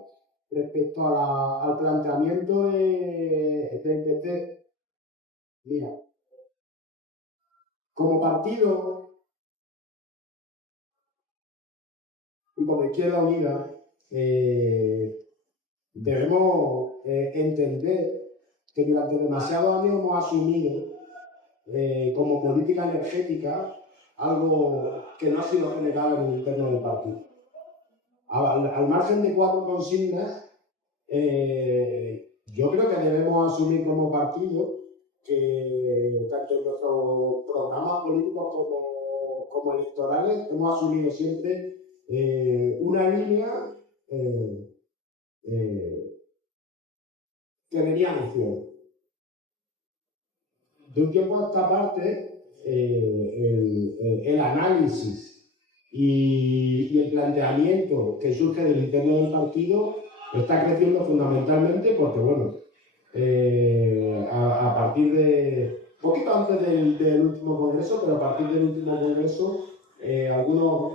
Respecto al planteamiento del PC, mira, como partido y como Izquierda Unida debemos entender que durante demasiados años hemos asumido como política energética algo que no ha sido generado en el interno del partido. Al margen de 4 consignas, yo creo que debemos asumir como partido que tanto en nuestros programas políticos como electorales hemos asumido siempre una línea que venía anunciada. De un tiempo a esta parte, el análisis y el planteamiento que surge del interno del partido está creciendo fundamentalmente porque, bueno, a partir de, poquito antes del último congreso, pero a partir del último congreso, algunos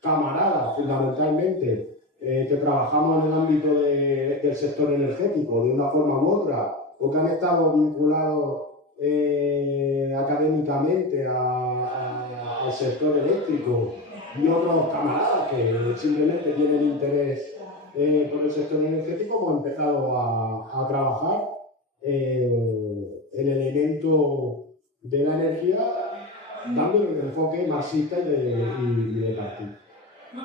camaradas fundamentalmente que trabajamos en el ámbito del sector energético de una forma u otra, o que han estado vinculados académicamente al sector eléctrico y otros camaradas que simplemente tienen interés por el sector energético, hemos empezado a trabajar el elemento de la energía dándole un enfoque marxista y de partido.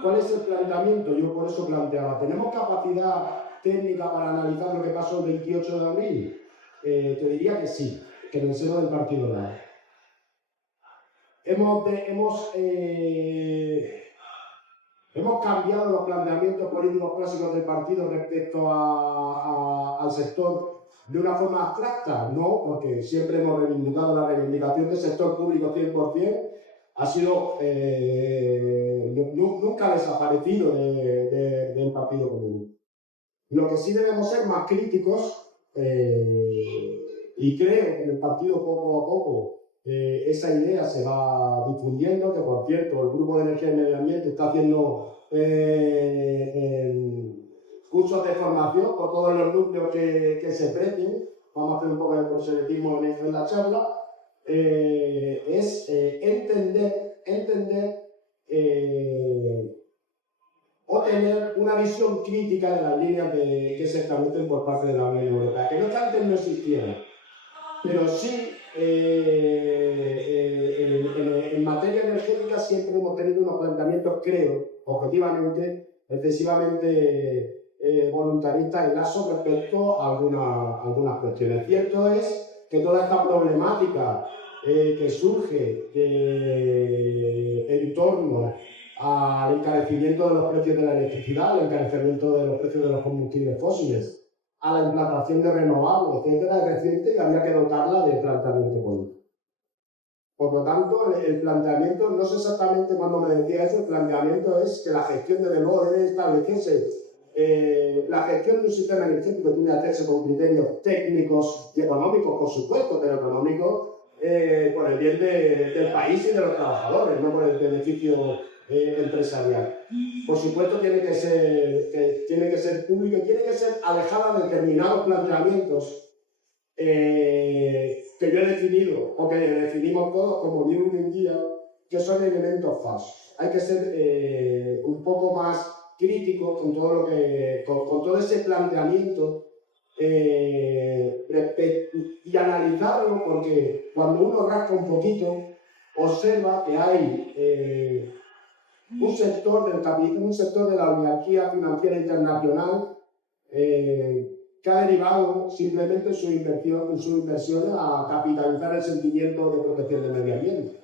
¿Cuál es el planteamiento? Yo por eso planteaba, ¿tenemos capacidad técnica para analizar lo que pasó el 28 de abril? Te diría que sí, que en el seno del partido nada. Hemos cambiado los planteamientos políticos clásicos del partido respecto al sector de una forma abstracta, no, porque siempre hemos reivindicado la reivindicación del sector público 100%, ha sido nunca desaparecido del Partido Comunista. Lo que sí debemos ser más críticos, y creo que en el partido poco a poco esa idea se va difundiendo, que por cierto el Grupo de Energía y Medio Ambiente está haciendo cursos de formación por todos los núcleos que se precien. Vamos a hacer un poco de proselitismo en la charla. Es entender o tener una visión crítica de las líneas que se establecen por parte de la Unión Europea, que no es que antes no existieran, pero sí en materia energética siempre hemos tenido unos planteamientos, creo, objetivamente, excesivamente voluntaristas y laxos respecto a algunas cuestiones. Cierto es que toda esta problemática que surge en torno al encarecimiento de los precios de la electricidad, al encarecimiento de los precios de los combustibles fósiles, a la implantación de renovables, etcétera, es reciente y habría que dotarla de planteamiento político. Por lo tanto, el planteamiento, no sé exactamente cuándo me decía eso, el planteamiento es que la gestión desde luego debe establecerse La gestión de un sistema energético tiene que hacerse con criterios técnicos y económicos, por supuesto, pero económicos por el bien del país y de los trabajadores, no por el beneficio empresarial. Por supuesto, tiene que ser público y tiene que ser alejada de determinados planteamientos que yo he definido, o que definimos todos como New Green Deal, que son elementos falsos. Hay que ser un poco más críticos con todo todo ese planteamiento y analizarlo, porque cuando uno rasca un poquito, observa que hay un sector del capitalismo, un sector de la oligarquía financiera internacional que ha derivado simplemente sus inversiones a capitalizar el sentimiento de protección del medio ambiente.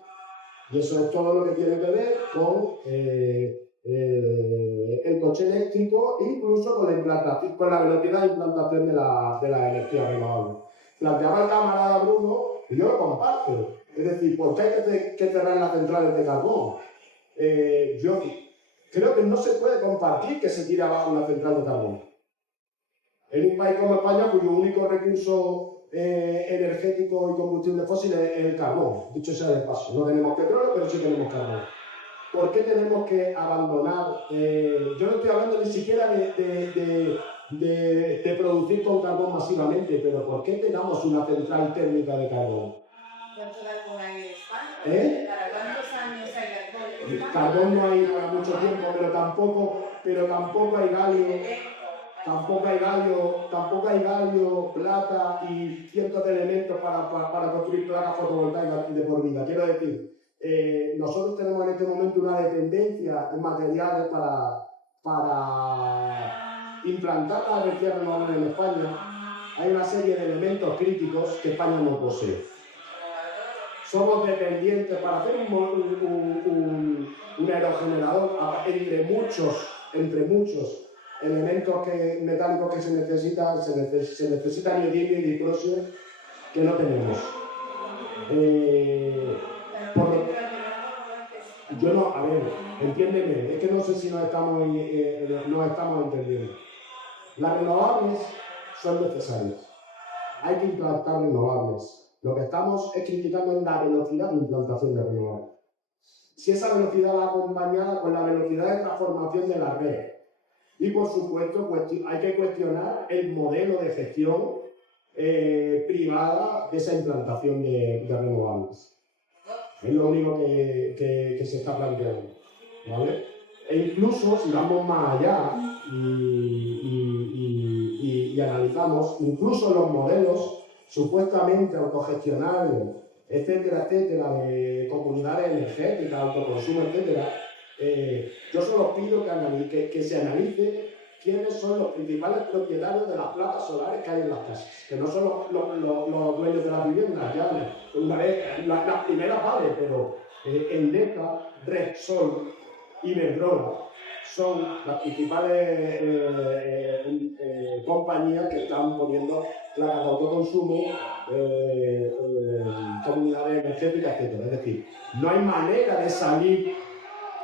Y eso es todo lo que tiene que ver con el coche eléctrico, incluso con la velocidad de implantación de la energía renovable. Planteaba el camarada Bruno, y yo lo comparto. Es decir, ¿por qué hay que cerrar las centrales de carbón? Yo creo que no se puede compartir que se tire abajo una central de carbón. En un país como España, cuyo único recurso energético y combustible fósil es el carbón, dicho sea de paso. No tenemos petróleo, pero sí tenemos carbón. ¿Por qué tenemos que abandonar? Yo no estoy hablando ni siquiera de producir con carbón masivamente, pero ¿por qué tenemos una central térmica de carbón? ¿Cuánto carbón hay en España? ¿Para cuántos años hay carbón en España? Carbón no hay para mucho tiempo, pero tampoco hay galio. Tampoco hay galio, plata y cientos de elementos para construir placas fotovoltaicas de por vida. Quiero decir, nosotros tenemos en este momento una dependencia en materiales para implantar la energía renovable en España. Hay una serie de elementos críticos que España no posee. Somos dependientes para hacer un aerogenerador entre muchos elementos metálicos que se necesita neodimio y diprosio que no tenemos. Yo no, a ver, entiéndeme, es que no sé si nos estamos entendiendo. Las renovables son necesarias. Hay que implantar renovables. Lo que estamos es criticando la velocidad de implantación de renovables. Si esa velocidad va acompañada con la velocidad de transformación de la red. Y por supuesto, hay que cuestionar el modelo de gestión privada de esa implantación de renovables. Es lo único que se está planteando, ¿vale? E incluso, si vamos más allá y analizamos, incluso los modelos supuestamente autogestionarios, etcétera, de comunidades energéticas, autoconsumo, etcétera, yo solo pido que se analice quiénes son los principales propietarios de las placas solares que hay en las casas, que no son los dueños de las viviendas, ya las primeras vale, pero Endesa, Repsol y Iberdrola son las principales compañías que están poniendo placas de autoconsumo, comunidades energéticas, etc. Es decir, no hay manera de salir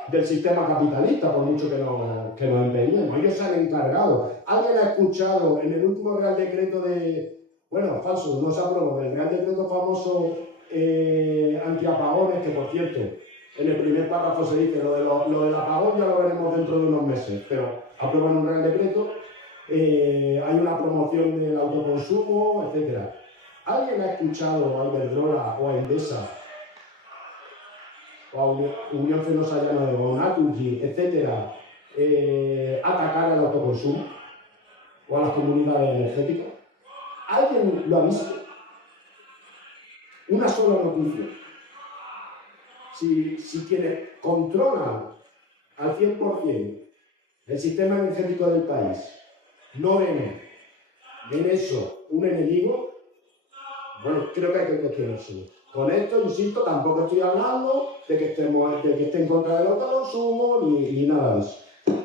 del sistema capitalista, por mucho que nos empeñemos. Ellos se han encargado. ¿Alguien ha escuchado en el último Real Decreto falso, no se aprobó, el Real Decreto famoso antiapagones, que por cierto, en el primer párrafo se dice lo del apagón ya lo veremos dentro de unos meses, pero aprueban un Real Decreto, hay una promoción del autoconsumo, etc. ¿Alguien ha escuchado a Iberdrola o a Endesa o a Unión Fenosa Llano de Naturgy, etcétera, atacar al autoconsumo o a las comunidades energéticas? ¿Alguien lo ha visto? Una sola noticia. Si quienes controlan al 100% el sistema energético del país no ven en eso un enemigo, bueno, creo que hay que cuestionarse. Con esto, insisto, tampoco estoy hablando de que esté en contra del autoconsumo ni nada de eso.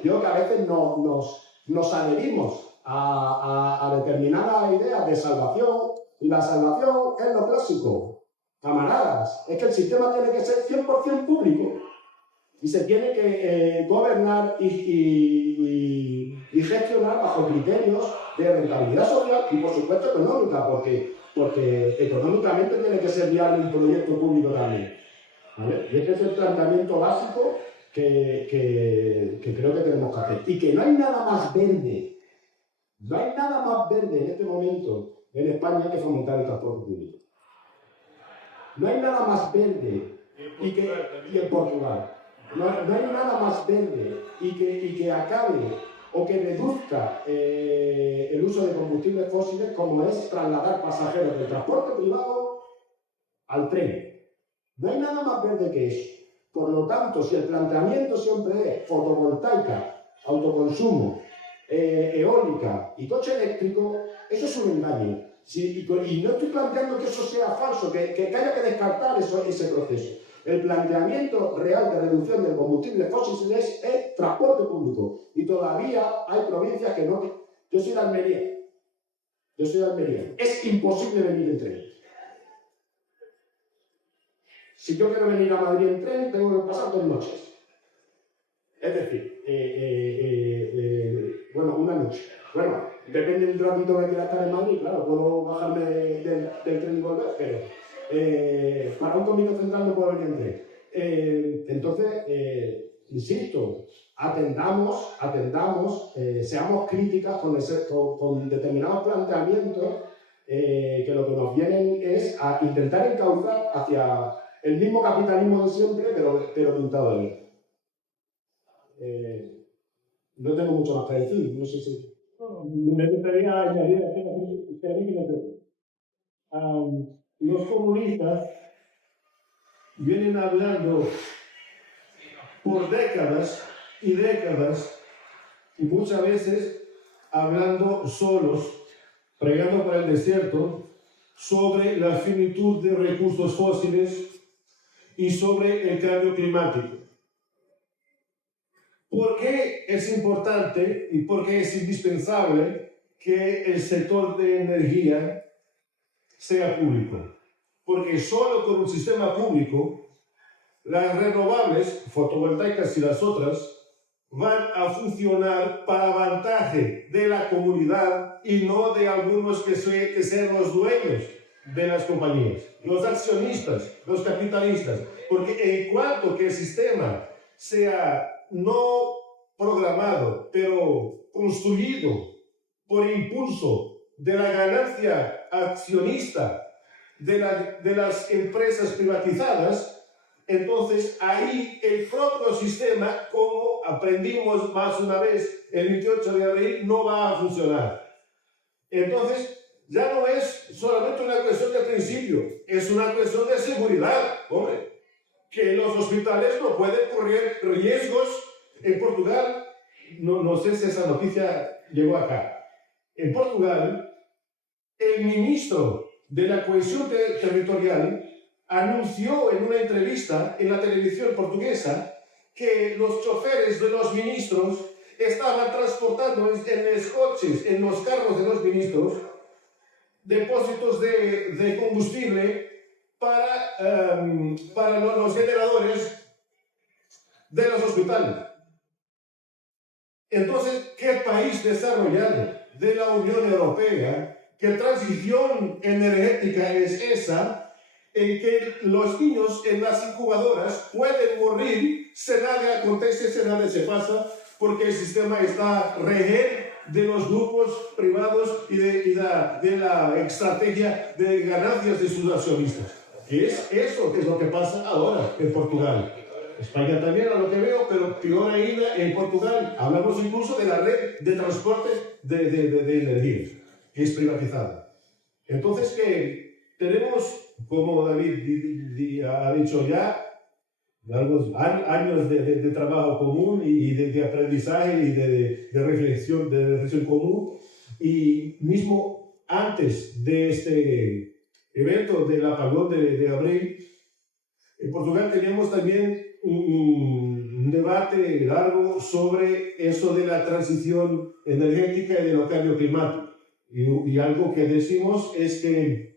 Digo que a veces nos adherimos a determinadas ideas de salvación, y la salvación es lo clásico. Camaradas, es que el sistema tiene que ser 100% público. Y se tiene que gobernar y gestionar bajo criterios de rentabilidad social y, por supuesto, económica, porque económicamente tiene que ser viable un proyecto público también, ¿vale? Y este es el planteamiento básico que creo que tenemos que hacer. Y que no hay nada más verde, no hay nada más verde en este momento en España que fomentar el transporte público. No hay nada más verde y en Portugal. No hay nada más verde y que acabe o que reduzca el uso de combustibles fósiles como es trasladar pasajeros del transporte privado al tren. No hay nada más verde que eso. Por lo tanto, si el planteamiento siempre es fotovoltaica, autoconsumo, eólica y coche eléctrico, eso es un engaño. Y no estoy planteando que eso sea falso, que haya que descartar ese proceso. El planteamiento real de reducción del combustible fósil es transporte público. Y todavía hay provincias que no. Yo soy de Almería. Es imposible venir en tren. Si yo quiero venir a Madrid en tren, tengo que pasar 2 noches. Es decir, una noche. Bueno, depende del ratito que quiera estar en Madrid, claro, puedo bajarme del tren y volver, pero para un domingo central no puedo venir en tren. Entonces, insisto, atendamos, seamos críticas con determinados planteamientos que lo que nos vienen es a intentar encauzar hacia el mismo capitalismo de siempre, pero pintado de verde. No tengo mucho más que decir, no sé si... Me gustaría añadir los comunistas vienen hablando por décadas y muchas veces hablando solos, pregando por el desierto, sobre la finitud de recursos fósiles y sobre el cambio climático. ¿Por qué es importante y por qué es indispensable que el sector de energía sea público? Porque solo con un sistema público, las renovables, fotovoltaicas y las otras, van a funcionar para avantaje de la comunidad y no de algunos que sean los dueños de las compañías, los accionistas, los capitalistas. Porque en cuanto que el sistema sea no programado, pero construido por impulso de la ganancia accionista de las empresas privatizadas, entonces ahí el propio sistema, como aprendimos más una vez el 28 de abril, no va a funcionar. Entonces ya no es solamente una cuestión de principio, es una cuestión de seguridad, hombre. Que los hospitales no pueden correr riesgos. En Portugal, no sé si esa noticia llegó acá. En Portugal, el ministro de la Cohesión Territorial anunció en una entrevista en la televisión portuguesa que los choferes de los ministros estaban transportando en los coches, en los carros de los ministros, depósitos de combustible para los generadores de los hospitales. Entonces, ¿qué país desarrollado de la Unión Europea, qué transición energética es esa en que los niños en las incubadoras pueden morir si nada acontece, si nada se pasa, porque el sistema está rehén de los grupos privados y de la estrategia de ganancias de sus accionistas? Que es eso que es lo que pasa ahora en Portugal. España también, a lo que veo, pero peor ainda en Portugal. Hablamos incluso de la red de transporte de energía, que es privatizada. Entonces, que tenemos, como David ha dicho ya, largos años de trabajo común y de aprendizaje y de reflexión común. Y mismo antes de este evento del apagón de abril, en Portugal teníamos también un debate largo sobre eso de la transición energética y de los cambios climáticos. Y algo que decimos es que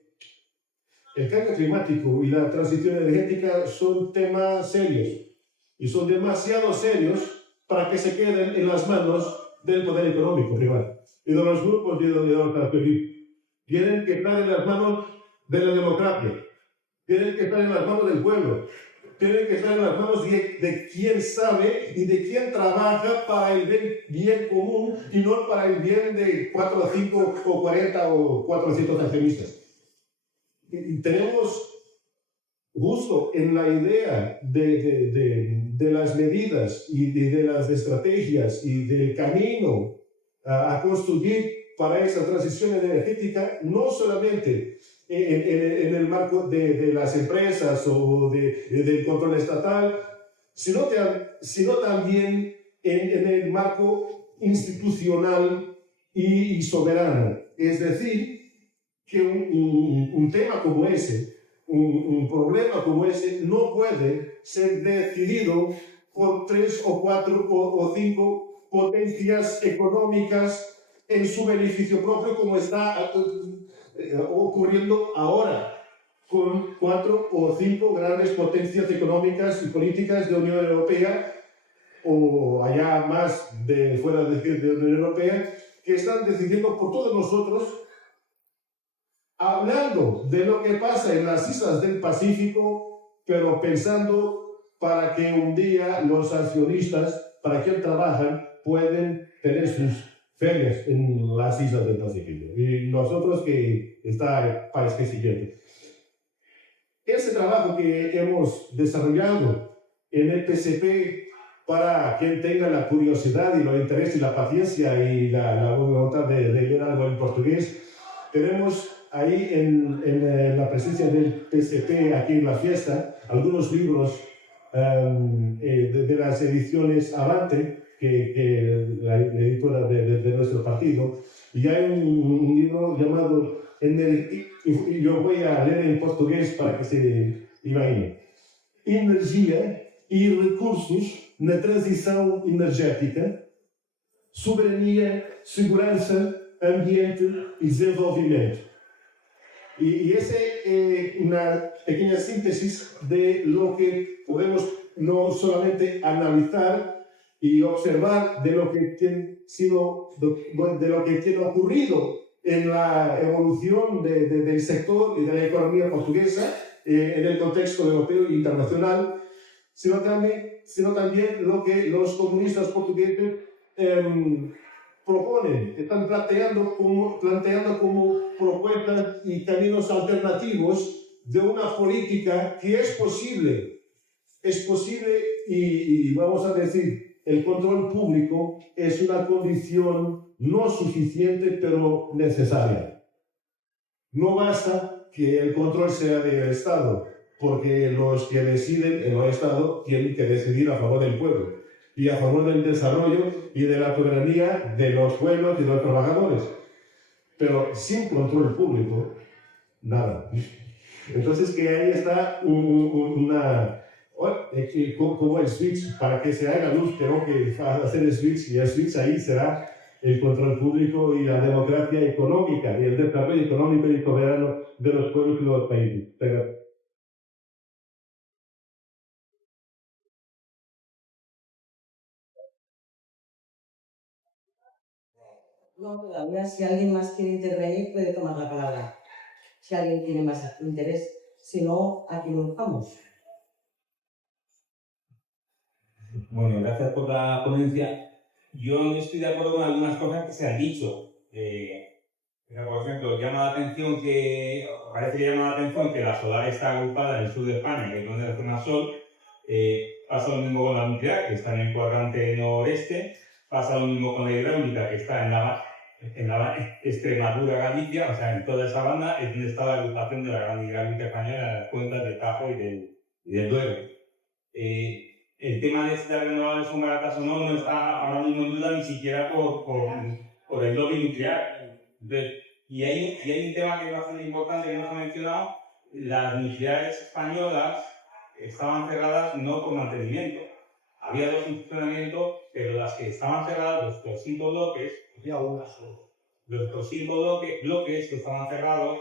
el cambio climático y la transición energética son temas serios y son demasiado serios para que se queden en las manos del poder económico privado y de los grupos y de los partidos. Tienen que estar en las manos de la democracia, tienen que estar en las manos del pueblo, tienen que estar en las manos de quien sabe y de quien trabaja para el bien común y no para el bien de 4 o 5 o 40 o 400 accionistas. Y tenemos justo en la idea de las medidas y de las estrategias y del camino a construir para esa transición energética, no solamente en el marco de las empresas o del control estatal, sino también en el marco institucional y soberano. Es decir, que un tema como ese, un problema como ese, no puede ser decidido por 3 o 4 o 5 potencias económicas en su beneficio propio, como está ocurriendo ahora con 4 o 5 grandes potencias económicas y políticas de la Unión Europea o allá más de fuera de la Unión Europea, que están decidiendo por todos nosotros, hablando de lo que pasa en las islas del Pacífico, pero pensando para que un día los accionistas, para quien trabajan, pueden tener sus ferias en las islas del Pacífico. Y nosotros que está el país que siguiente. Ese trabajo que hemos desarrollado en el PCP, para quien tenga la curiosidad y los intereses y la paciencia y la voluntad de leer algo en portugués, tenemos ahí en la presencia del PCP, aquí en la fiesta, algunos libros de las ediciones Avante, que la editora de nuestro partido, y hay un libro llamado y yo voy a leer en portugués para que se imagine. Energia e recursos na transição energética, soberania, segurança, ambiente e desenvolvimento. Y esa es una pequeña síntesis de lo que podemos no solamente analizar y observar de lo que de lo que tiene ocurrido en la evolución del sector y de la economía portuguesa en el contexto europeo e internacional, sino también lo que los comunistas portugueses proponen, están planteando como propuestas y caminos alternativos de una política que es posible y vamos a decir, el control público es una condición no suficiente pero necesaria. No basta que el control sea del Estado, porque los que deciden en el Estado tienen que decidir a favor del pueblo y a favor del desarrollo y de la soberanía de los pueblos y de los trabajadores. Pero sin control público, nada. Entonces que ahí está como el switch, para que se haga luz, tengo que hacer el switch, y el switch ahí será el control público y la democracia económica y el desarrollo económico y soberano de los pueblos y de los países. No, todavía si alguien más quiere intervenir puede tomar la palabra. Si alguien tiene más interés, si no, aquí nos vamos. Bueno, gracias por la ponencia. Yo no estoy de acuerdo con algunas cosas que se han dicho. Por ejemplo, parece que llama la atención que la solar está agrupada en el sur de España, que es donde hace más sol. Pasa lo mismo con la nuclear, que está en el cuadrante noreste. Pasa lo mismo con la hidráulica, que está en la Extremadura, Galicia, o sea, en toda esa banda es donde está la agrupación de la gran hidráulica española, las cuencas de Tajo y del Duero. El tema de si las renovables son baratas o no está ahora mismo en duda ni siquiera por el lobby nuclear. Entonces, y hay un tema que es bastante importante que no se ha mencionado: las nucleares españolas estaban cerradas no por mantenimiento. Había 2 en funcionamiento, pero las que estaban cerradas, los 5 bloques, había una solo. Los 5 bloques que estaban cerrados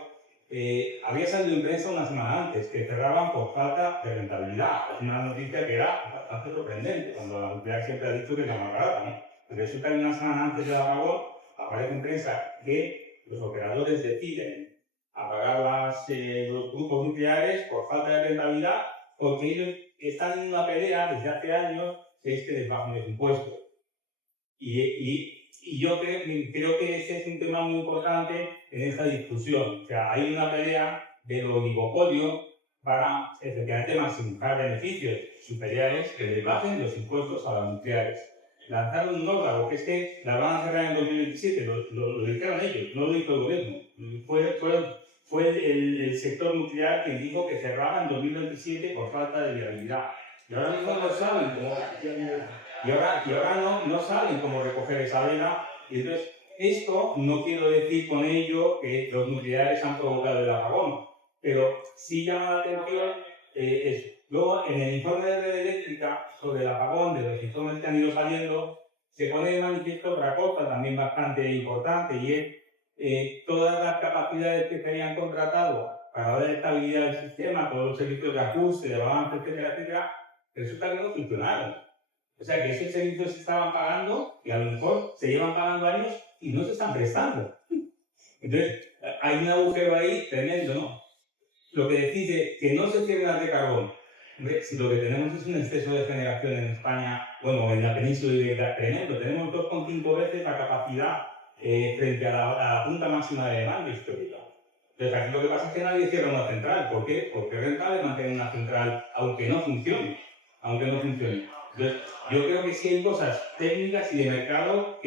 había salido en prensa una semana antes, que cerraban por falta de rentabilidad. Es una noticia que era bastante sorprendente, cuando la nuclear siempre ha dicho que es la más barata, ¿no? Pero resulta que una semana antes del apagón aparece en prensa que los operadores deciden apagar los grupos nucleares por falta de rentabilidad, porque ellos están en una pelea desde hace años, que es que les bajan los impuestos. Y yo creo que ese es un tema muy importante en esta discusión. O sea, hay una pelea del oligopolio para efectivamente maximizar beneficios. Su pelea es que le bajen los impuestos a las nucleares. Lanzaron un órdago, que es que la van a cerrar en 2027, lo dijeron ellos, no lo dijo el gobierno. Fue el sector nuclear quien dijo que cerraba en 2027 por falta de viabilidad. Y ahora mismo no saben cómo, no saben cómo recoger esa vena. Y entonces, esto no quiero decir con ello que los nucleares han provocado el apagón, pero sí llama la atención eso. Luego, en el informe de Red Eléctrica sobre el apagón, de los informes que han ido saliendo, se pone de manifiesto otra cosa también bastante importante, y es todas las capacidades que se habían contratado para dar estabilidad al sistema, todos los servicios de ajuste, de balance, etcétera, etcétera, resulta que no funcionaron. O sea, que esos servicios se estaban pagando y a lo mejor se llevan pagando años y no se están prestando. Entonces, hay un agujero ahí tremendo, ¿no? Lo que decís es que no se cierren las de carbón. Hombre, si lo que tenemos es un exceso de generación en España, bueno, en la península ibérica, tremendo. Tenemos 2,5 veces la capacidad frente a la punta máxima de demanda histórica. Entonces, aquí lo que pasa es que nadie cierra una central. ¿Por qué? Porque es rentable mantener una central aunque no funcione. Entonces, yo creo que sí hay cosas técnicas y de mercado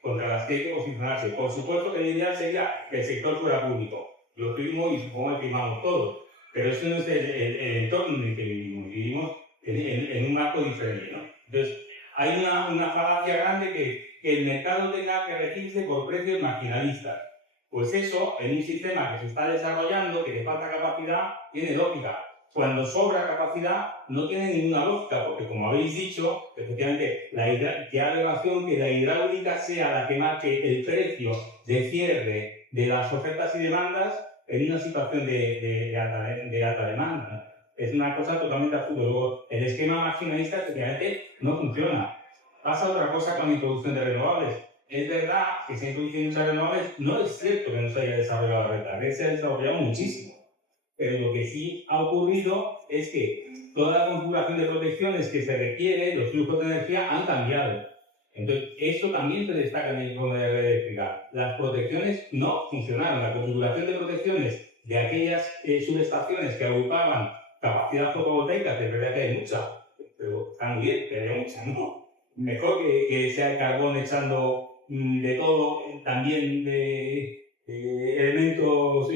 contra las que hay que posicionarse. Por supuesto que la idea sería que el sector fuera público. Lo firmo y supongo que firmamos todos. Pero eso no es el entorno en el que vivimos. Vivimos en un marco diferente, ¿no? Entonces, hay una falacia grande que el mercado tenga que regirse por precios marginalistas. Pues eso, en un sistema que se está desarrollando, que le falta capacidad, tiene lógica. Cuando sobra capacidad, no tiene ninguna lógica, porque como habéis dicho, efectivamente, que haga relación que la hidráulica sea la que marque el precio de cierre de las ofertas y demandas en una situación de alta demanda. Es una cosa totalmente absurda. Luego, el esquema maximalista efectivamente no funciona. Pasa otra cosa con la introducción de renovables. Es verdad que se ha introducido muchas renovables, no es cierto que no se haya desarrollado la red. La red se ha desarrollado muchísimo. Pero lo que sí ha ocurrido es que toda la configuración de protecciones que se requiere, los flujos de energía han cambiado. Entonces, eso también se destaca en el informe de Red Eléctrica. Las protecciones no funcionaron. La configuración de protecciones de aquellas subestaciones que agrupaban capacidad fotovoltaica, de verdad que hay mucha, pero está muy bien, que haya mucha, ¿no? Mejor que sea el carbón echando de todo, también de elementos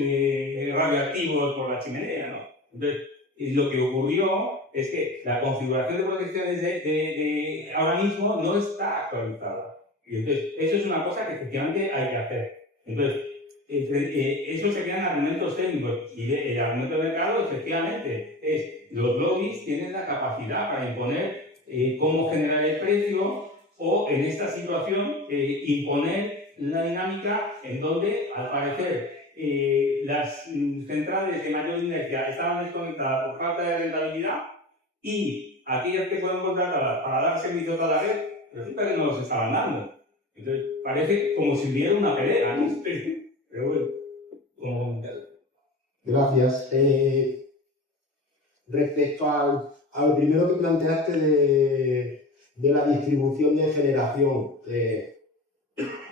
radioactivos por la chimenea, ¿no? Entonces, lo que ocurrió es que la configuración de protecciones de ahora mismo no está actualizada. Y entonces, eso es una cosa que efectivamente hay que hacer. Entonces, eso serían argumentos técnicos. Y el argumento de mercado, efectivamente, es los lobbies tienen la capacidad para imponer cómo generar el precio o, en esta situación, imponer una dinámica en donde, al parecer, las centrales de mayor inercia estaban desconectadas por falta de rentabilidad y aquellas que fueron contratadas para dar servicios a la red, resulta que no los estaban dando. Entonces, parece como si hubiera una pelea, ¿no? Pero bueno, como... Gracias. Respecto a lo primero que planteaste de la distribución de generación,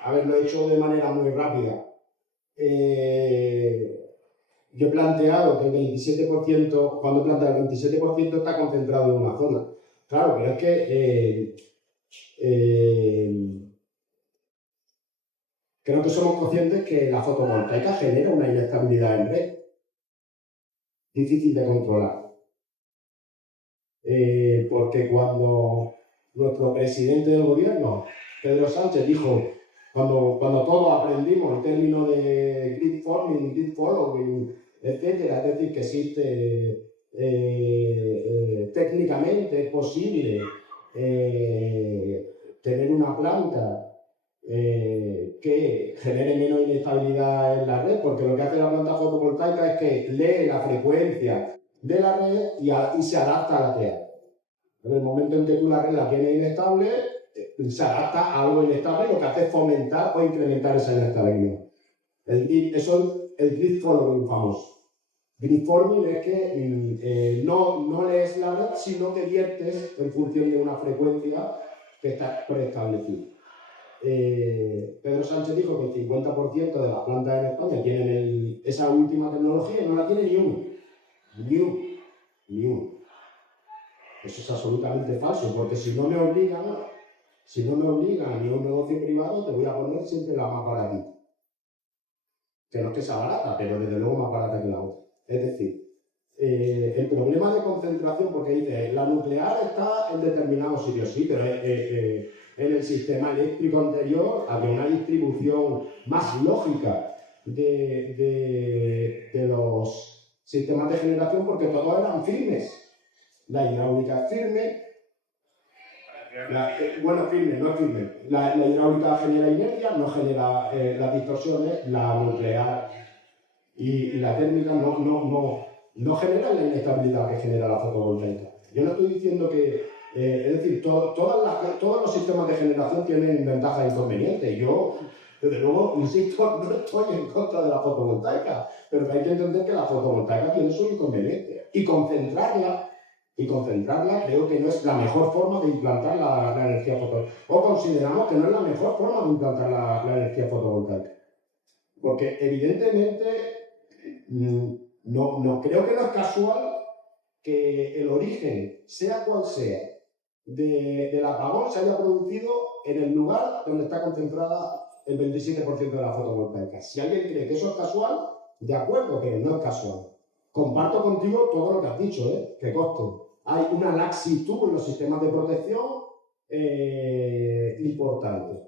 haberlo hecho de manera muy rápida. Yo he planteado que el 27%, cuando he planteado el 27% está concentrado en una zona. Claro, pero es que creo que somos conscientes que la fotovoltaica genera una inestabilidad en red, difícil de controlar. Porque cuando nuestro presidente del gobierno, Pedro Sánchez, dijo, cuando todos aprendimos el término de grid forming, grid following, etcétera, es decir, que existe técnicamente es posible tener una planta que genere menos inestabilidad inestabilidad en la red, porque lo que hace la planta fotovoltaica es que lee la frecuencia de la red y se adapta a la que hay. En el momento en que tú la red la tienes inestable, se adapta a algo inestable y lo que hace es fomentar o incrementar esa inestabilidad. Eso es el grid following famoso. Grid forming es que no lees la red, sino que viertes en función de una frecuencia que está preestablecida. Pedro Sánchez dijo que el 50% de las plantas en España tienen esa última tecnología y no la tiene ni uno. Ni uno. Eso es absolutamente falso, porque si no me obligan ni a un negocio privado, te voy a poner siempre la más baratita. Que no es que sea barata, pero desde luego más barata que la otra. Es decir, el problema de concentración, porque dice, la nuclear está en determinados sitios, sí, pero en el sistema eléctrico anterior había una distribución más lógica de los sistemas de generación porque todos eran firmes. La hidráulica es firme, firme. La hidráulica genera inercia, no genera las distorsiones, la nuclear y la térmica no generan la inestabilidad que genera la fotovoltaica. Yo no estoy diciendo que, es decir, todos los sistemas de generación tienen ventajas e inconvenientes. Yo, desde luego, insisto, no estoy en contra de la fotovoltaica, pero hay que entender que la fotovoltaica tiene sus inconvenientes. Y concentrarla creo que no es la mejor forma de implantar la energía fotovoltaica. O consideramos que no es la mejor forma de implantar la energía fotovoltaica. Porque evidentemente no creo que no es casual que el origen, sea cual sea, del apagón se haya producido en el lugar donde está concentrada el 27% de la fotovoltaica. Si alguien cree que eso es casual, de acuerdo, pero no es casual. Comparto contigo todo lo que has dicho, que conste. Hay una laxitud en los sistemas de protección importante.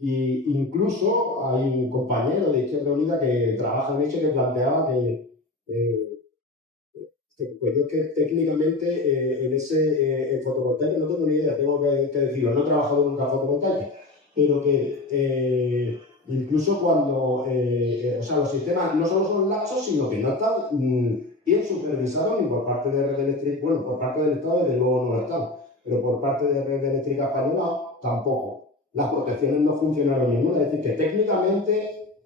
Y incluso hay un compañero de Izquierda Unida que trabaja en eso que planteaba pues yo que técnicamente en ese fotovoltaica no tengo ni idea, tengo que decirlo, no he trabajado nunca en fotovoltaica, pero que incluso cuando, los sistemas no solo son laxos, sino que no están bien supervisados ni por parte de Red Eléctrica, bueno, por parte del Estado desde luego no lo están, pero por parte de Red Eléctrica Española tampoco. Las protecciones no funcionaron ninguna, es decir, que técnicamente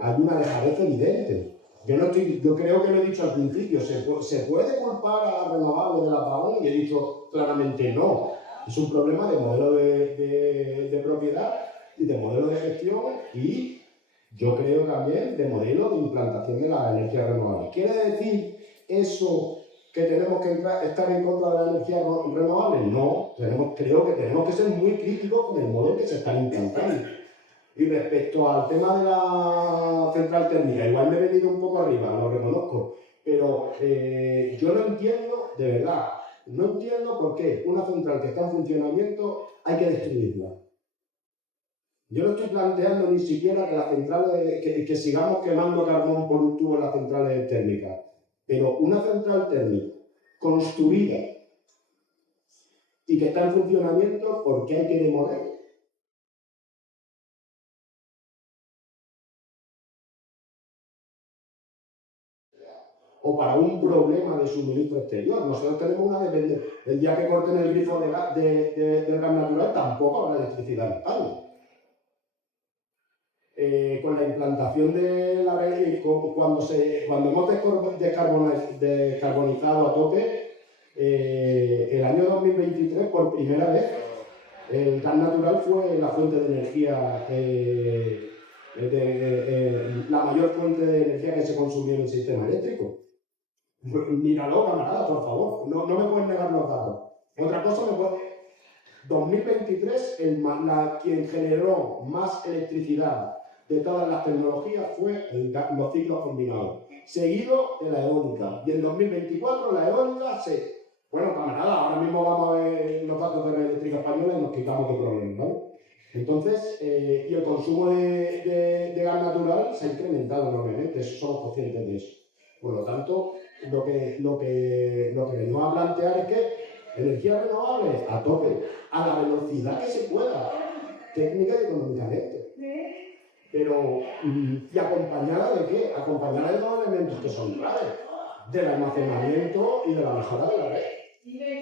hay una dejadez evidente. Yo creo que lo he dicho al principio, ¿se puede culpar a las renovables del apagón? Y he dicho claramente no. Es un problema de modelo de propiedad y de modelo de gestión y yo creo también de modelo de implantación de las energías renovables. ¿Quiere decir eso que tenemos que estar en contra de las energías renovables? No, creo que tenemos que ser muy críticos con el modo que se están implantando. Y respecto al tema de la central térmica, igual me he venido un poco arriba, lo reconozco, pero yo no entiendo, de verdad, no entiendo por qué una central que está en funcionamiento hay que destruirla. Yo no estoy planteando ni siquiera que las centrales, que sigamos quemando carbón por un tubo en las centrales térmicas, pero una central térmica construida y que está en funcionamiento, ¿por qué hay que demoler? O para un problema de suministro exterior. Nosotros tenemos una dependencia. El día que corten el grifo del gas natural tampoco habrá electricidad en España. Con la implantación de la red, cuando hemos descarbonizado a tope, el año 2023, por primera vez, el gas natural fue la fuente de energía, la mayor fuente de energía que se consumió en el sistema eléctrico. Míralo, camarada, por favor. No me pueden negar los datos. Otra cosa me puede... 2023, quien generó más electricidad de todas las tecnologías fue los ciclos combinados, seguido de la eólica. Y en 2024 la eólica Bueno, camarada, ahora mismo vamos a ver los datos de Red Eléctrica Española y nos quitamos de problemas, ¿vale? Entonces, y el consumo de gas natural se ha incrementado enormemente, somos conscientes de eso. Por lo tanto, lo que venimos a plantear es que energías renovables a tope, a la velocidad que se pueda, técnica y económicamente. Pero, ¿y acompañada de qué? Acompañada de dos elementos que son claves, del almacenamiento y de la mejora de la red.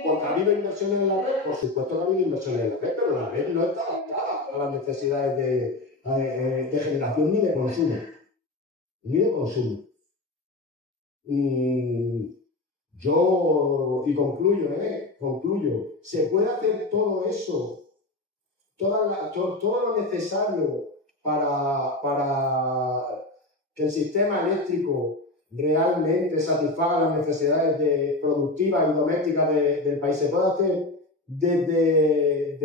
Porque ha habido inversiones en la red, por supuesto que ha habido inversiones en la red, pero la red no está adaptada a las necesidades de generación ni de consumo. Ni de consumo. Y concluyo, se puede hacer todo eso, todo lo necesario para que el sistema eléctrico realmente satisfaga las necesidades productivas y domésticas del país. Se puede hacer desde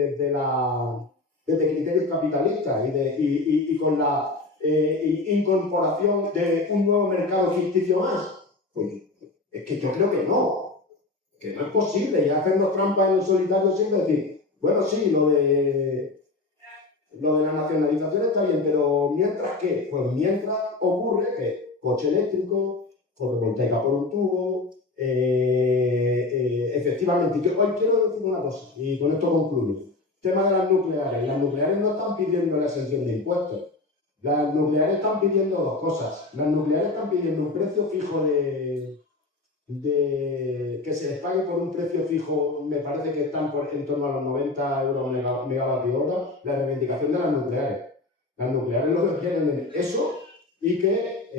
criterios capitalistas y con la incorporación de un nuevo mercado ficticio más. Pues es que yo creo que no es posible, y hacernos trampas en el solitario siempre decir, bueno, sí, lo de la nacionalización está bien, pero ¿mientras qué? Pues mientras ocurre que coche eléctrico, fotovoltaica por un tubo, efectivamente, quiero decir una cosa, y con esto concluyo. Tema de las nucleares. Las nucleares no están pidiendo la exención de impuestos. Las nucleares están pidiendo dos cosas. Las nucleares están pidiendo un precio fijo que se les pague por un precio fijo, me parece que están en torno a los 90 euros megavatio hora, la reivindicación de las nucleares. Las nucleares lo que quieren es eso, y que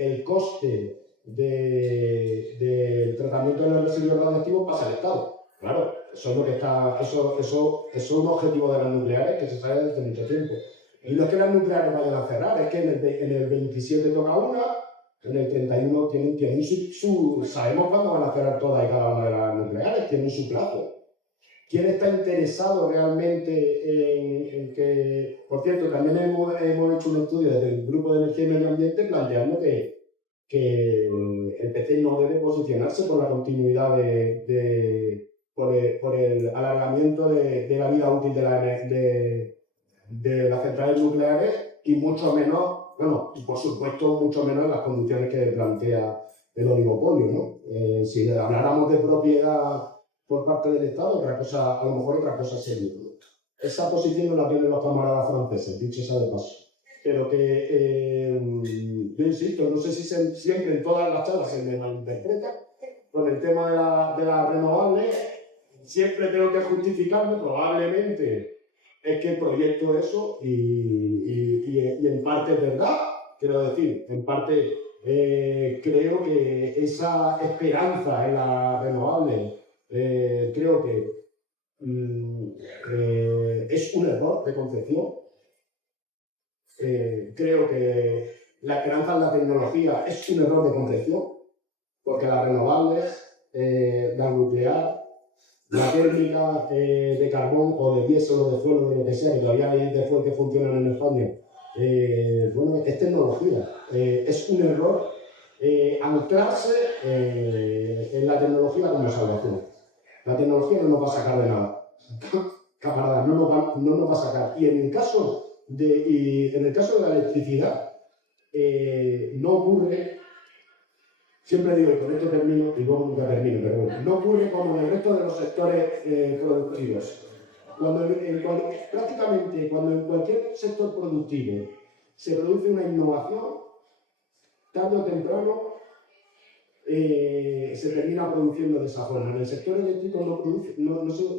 el coste del tratamiento de los residuos radiactivos pasa al Estado. Claro, eso es lo que eso es un objetivo de las nucleares que se sabe desde mucho tiempo. Y no es que las nucleares vayan a cerrar, es que en el 27 toca una, en el 31 tienen sabemos cuándo van a cerrar todas y cada una de las nucleares, tienen su plazo. ¿Quién está interesado realmente en que, por cierto, también hemos hecho un estudio desde el Grupo de Energía y Medio Ambiente planteando que el PCI no debe posicionarse por la continuidad por el alargamiento de la vida útil de las centrales nucleares, y mucho menos, bueno, y por supuesto mucho menos en las condiciones que plantea el oligopolio, ¿no? Si habláramos de propiedad por parte del Estado, a lo mejor otra cosa sería, ¿no? Esa posición no la tienen los camaradas franceses, dicho sea de paso. Pero que, yo insisto, no sé si siempre en todas las charlas se me malinterpreta con el tema de la renovables. Siempre tengo que justificarme, probablemente es que el proyecto eso, y en parte es verdad, quiero decir, en parte creo que esa esperanza en la renovable, creo que es un error de concepción. Creo que la esperanza en la tecnología es un error de concepción, porque las renovables, la nuclear, la térmica de carbón o de diésel o de suelo, de lo que sea, que todavía hay de fuel que funcionan en España, bueno, es tecnología. Es un error anclarse en la tecnología como salvación. La tecnología no nos va a sacar de nada. Camaradas, no nos va a sacar. Y en el caso de la electricidad, no ocurre. Siempre digo, y con esto termino, y luego nunca termino, pero bueno, no ocurre como en el resto de los sectores productivos. Prácticamente cuando en cualquier sector productivo se produce una innovación, tarde o temprano se termina produciendo de esa forma. En el sector eléctrico no ocurre eso.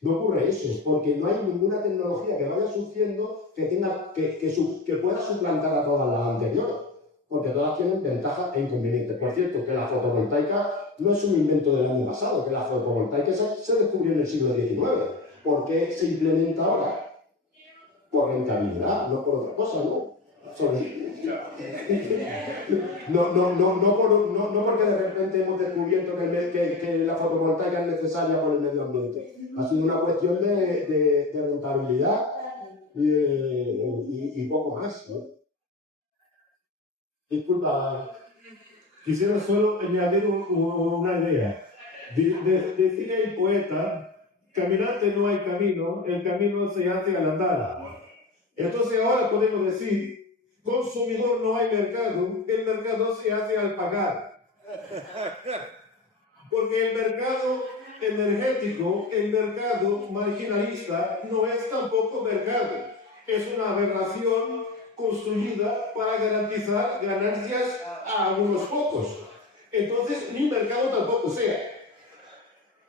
No ocurre eso, porque no hay ninguna tecnología que vaya surgiendo que pueda suplantar a todas las anteriores, porque todas tienen ventajas e inconvenientes. Por cierto, que la fotovoltaica no es un invento del año pasado, que la fotovoltaica se descubrió en el siglo XIX. ¿Por qué se implementa ahora? Por rentabilidad, no por otra cosa, ¿no? No porque de repente hemos descubierto que la fotovoltaica es necesaria por el medio ambiente. Ha sido una cuestión de rentabilidad y poco más, ¿no? Disculpa. Quisiera solo añadir una idea. Decía el poeta, caminante no hay camino, el camino se hace al andar. Entonces ahora podemos decir, consumidor no hay mercado, el mercado se hace al pagar. Porque el mercado energético, el mercado marginalista, no es tampoco mercado. es una aberración construida para garantizar ganancias a algunos pocos. Entonces, ni mercado tampoco sea.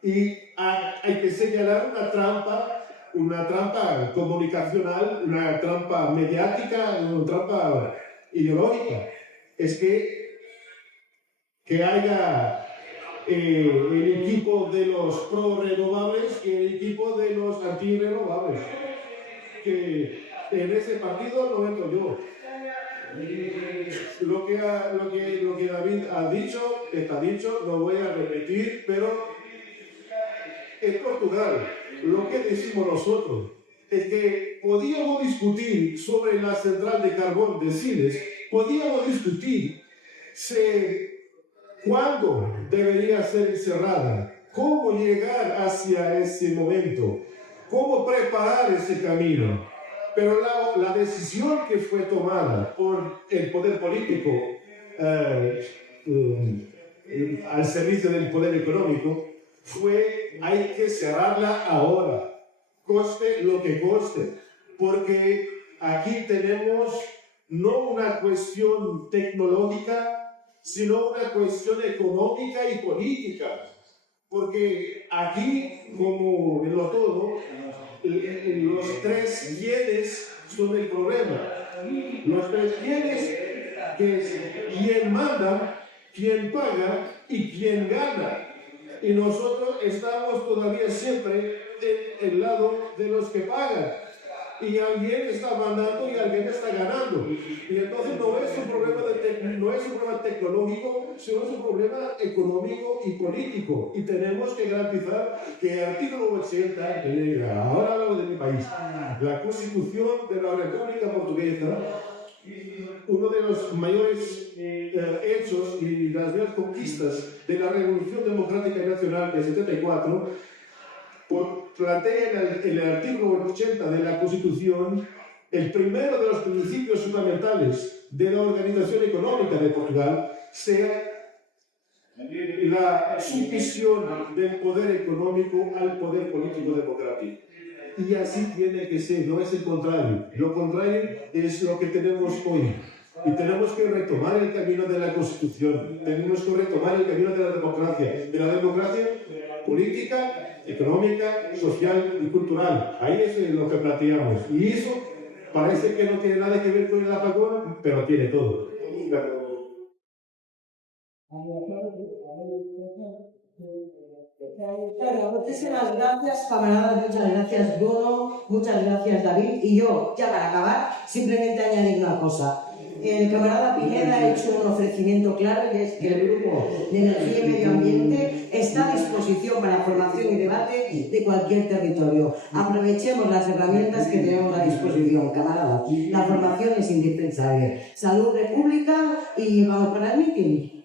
Y hay que señalar una trampa comunicacional, una trampa mediática, una trampa ideológica. Es que haya el equipo de los pro-renovables y el equipo de los anti-renovables. Que en ese partido no entro yo. Lo que David ha dicho, está dicho, lo voy a repetir, pero en Portugal, lo que decimos nosotros es que podíamos discutir sobre la central de carbón de Siles, podíamos discutir cuándo debería ser cerrada, cómo llegar hacia ese momento, cómo preparar ese camino. Pero la decisión que fue tomada por el poder político al servicio del poder económico fue: hay que cerrarla ahora, coste lo que coste, porque aquí tenemos no una cuestión tecnológica, sino una cuestión económica y política, porque aquí, como en lo todo, los tres bienes son el problema. Los tres bienes, que es quién manda, quién paga y quién gana. Y nosotros estamos todavía siempre en el lado de los que pagan. Y alguien está mandando y alguien está ganando. Y entonces no es un problema tecnológico, sino es un problema económico y político. Y tenemos que garantizar que el artículo 80, ahora hablo de mi país, la Constitución de la República Portuguesa, uno de los mayores hechos y las mayores conquistas de la Revolución Democrática y Nacional de 74, plantea en el artículo 80 de la Constitución el primero de los principios fundamentales de la organización económica de Portugal sea la sumisión del poder económico al poder político democrático. Y así tiene que ser, no es el contrario. Lo contrario es lo que tenemos hoy. Y tenemos que retomar el camino de la Constitución, tenemos que retomar el camino de la democracia política, económica, social y cultural. Ahí es lo que planteamos. Y eso parece que no tiene nada que ver con el apagón, pero tiene todo. Claro, muchísimas gracias, camaradas, muchas gracias, Bruno, muchas gracias, David. Y yo, ya para acabar, simplemente añadir una cosa. El camarada Pineda ha hecho un ofrecimiento claro, y es que el Grupo de Energía y Medio Ambiente está a disposición para formación y debate de cualquier territorio. Aprovechemos las herramientas que tenemos a disposición, camarada. La formación es indispensable. Salud, República, y vamos para el meeting.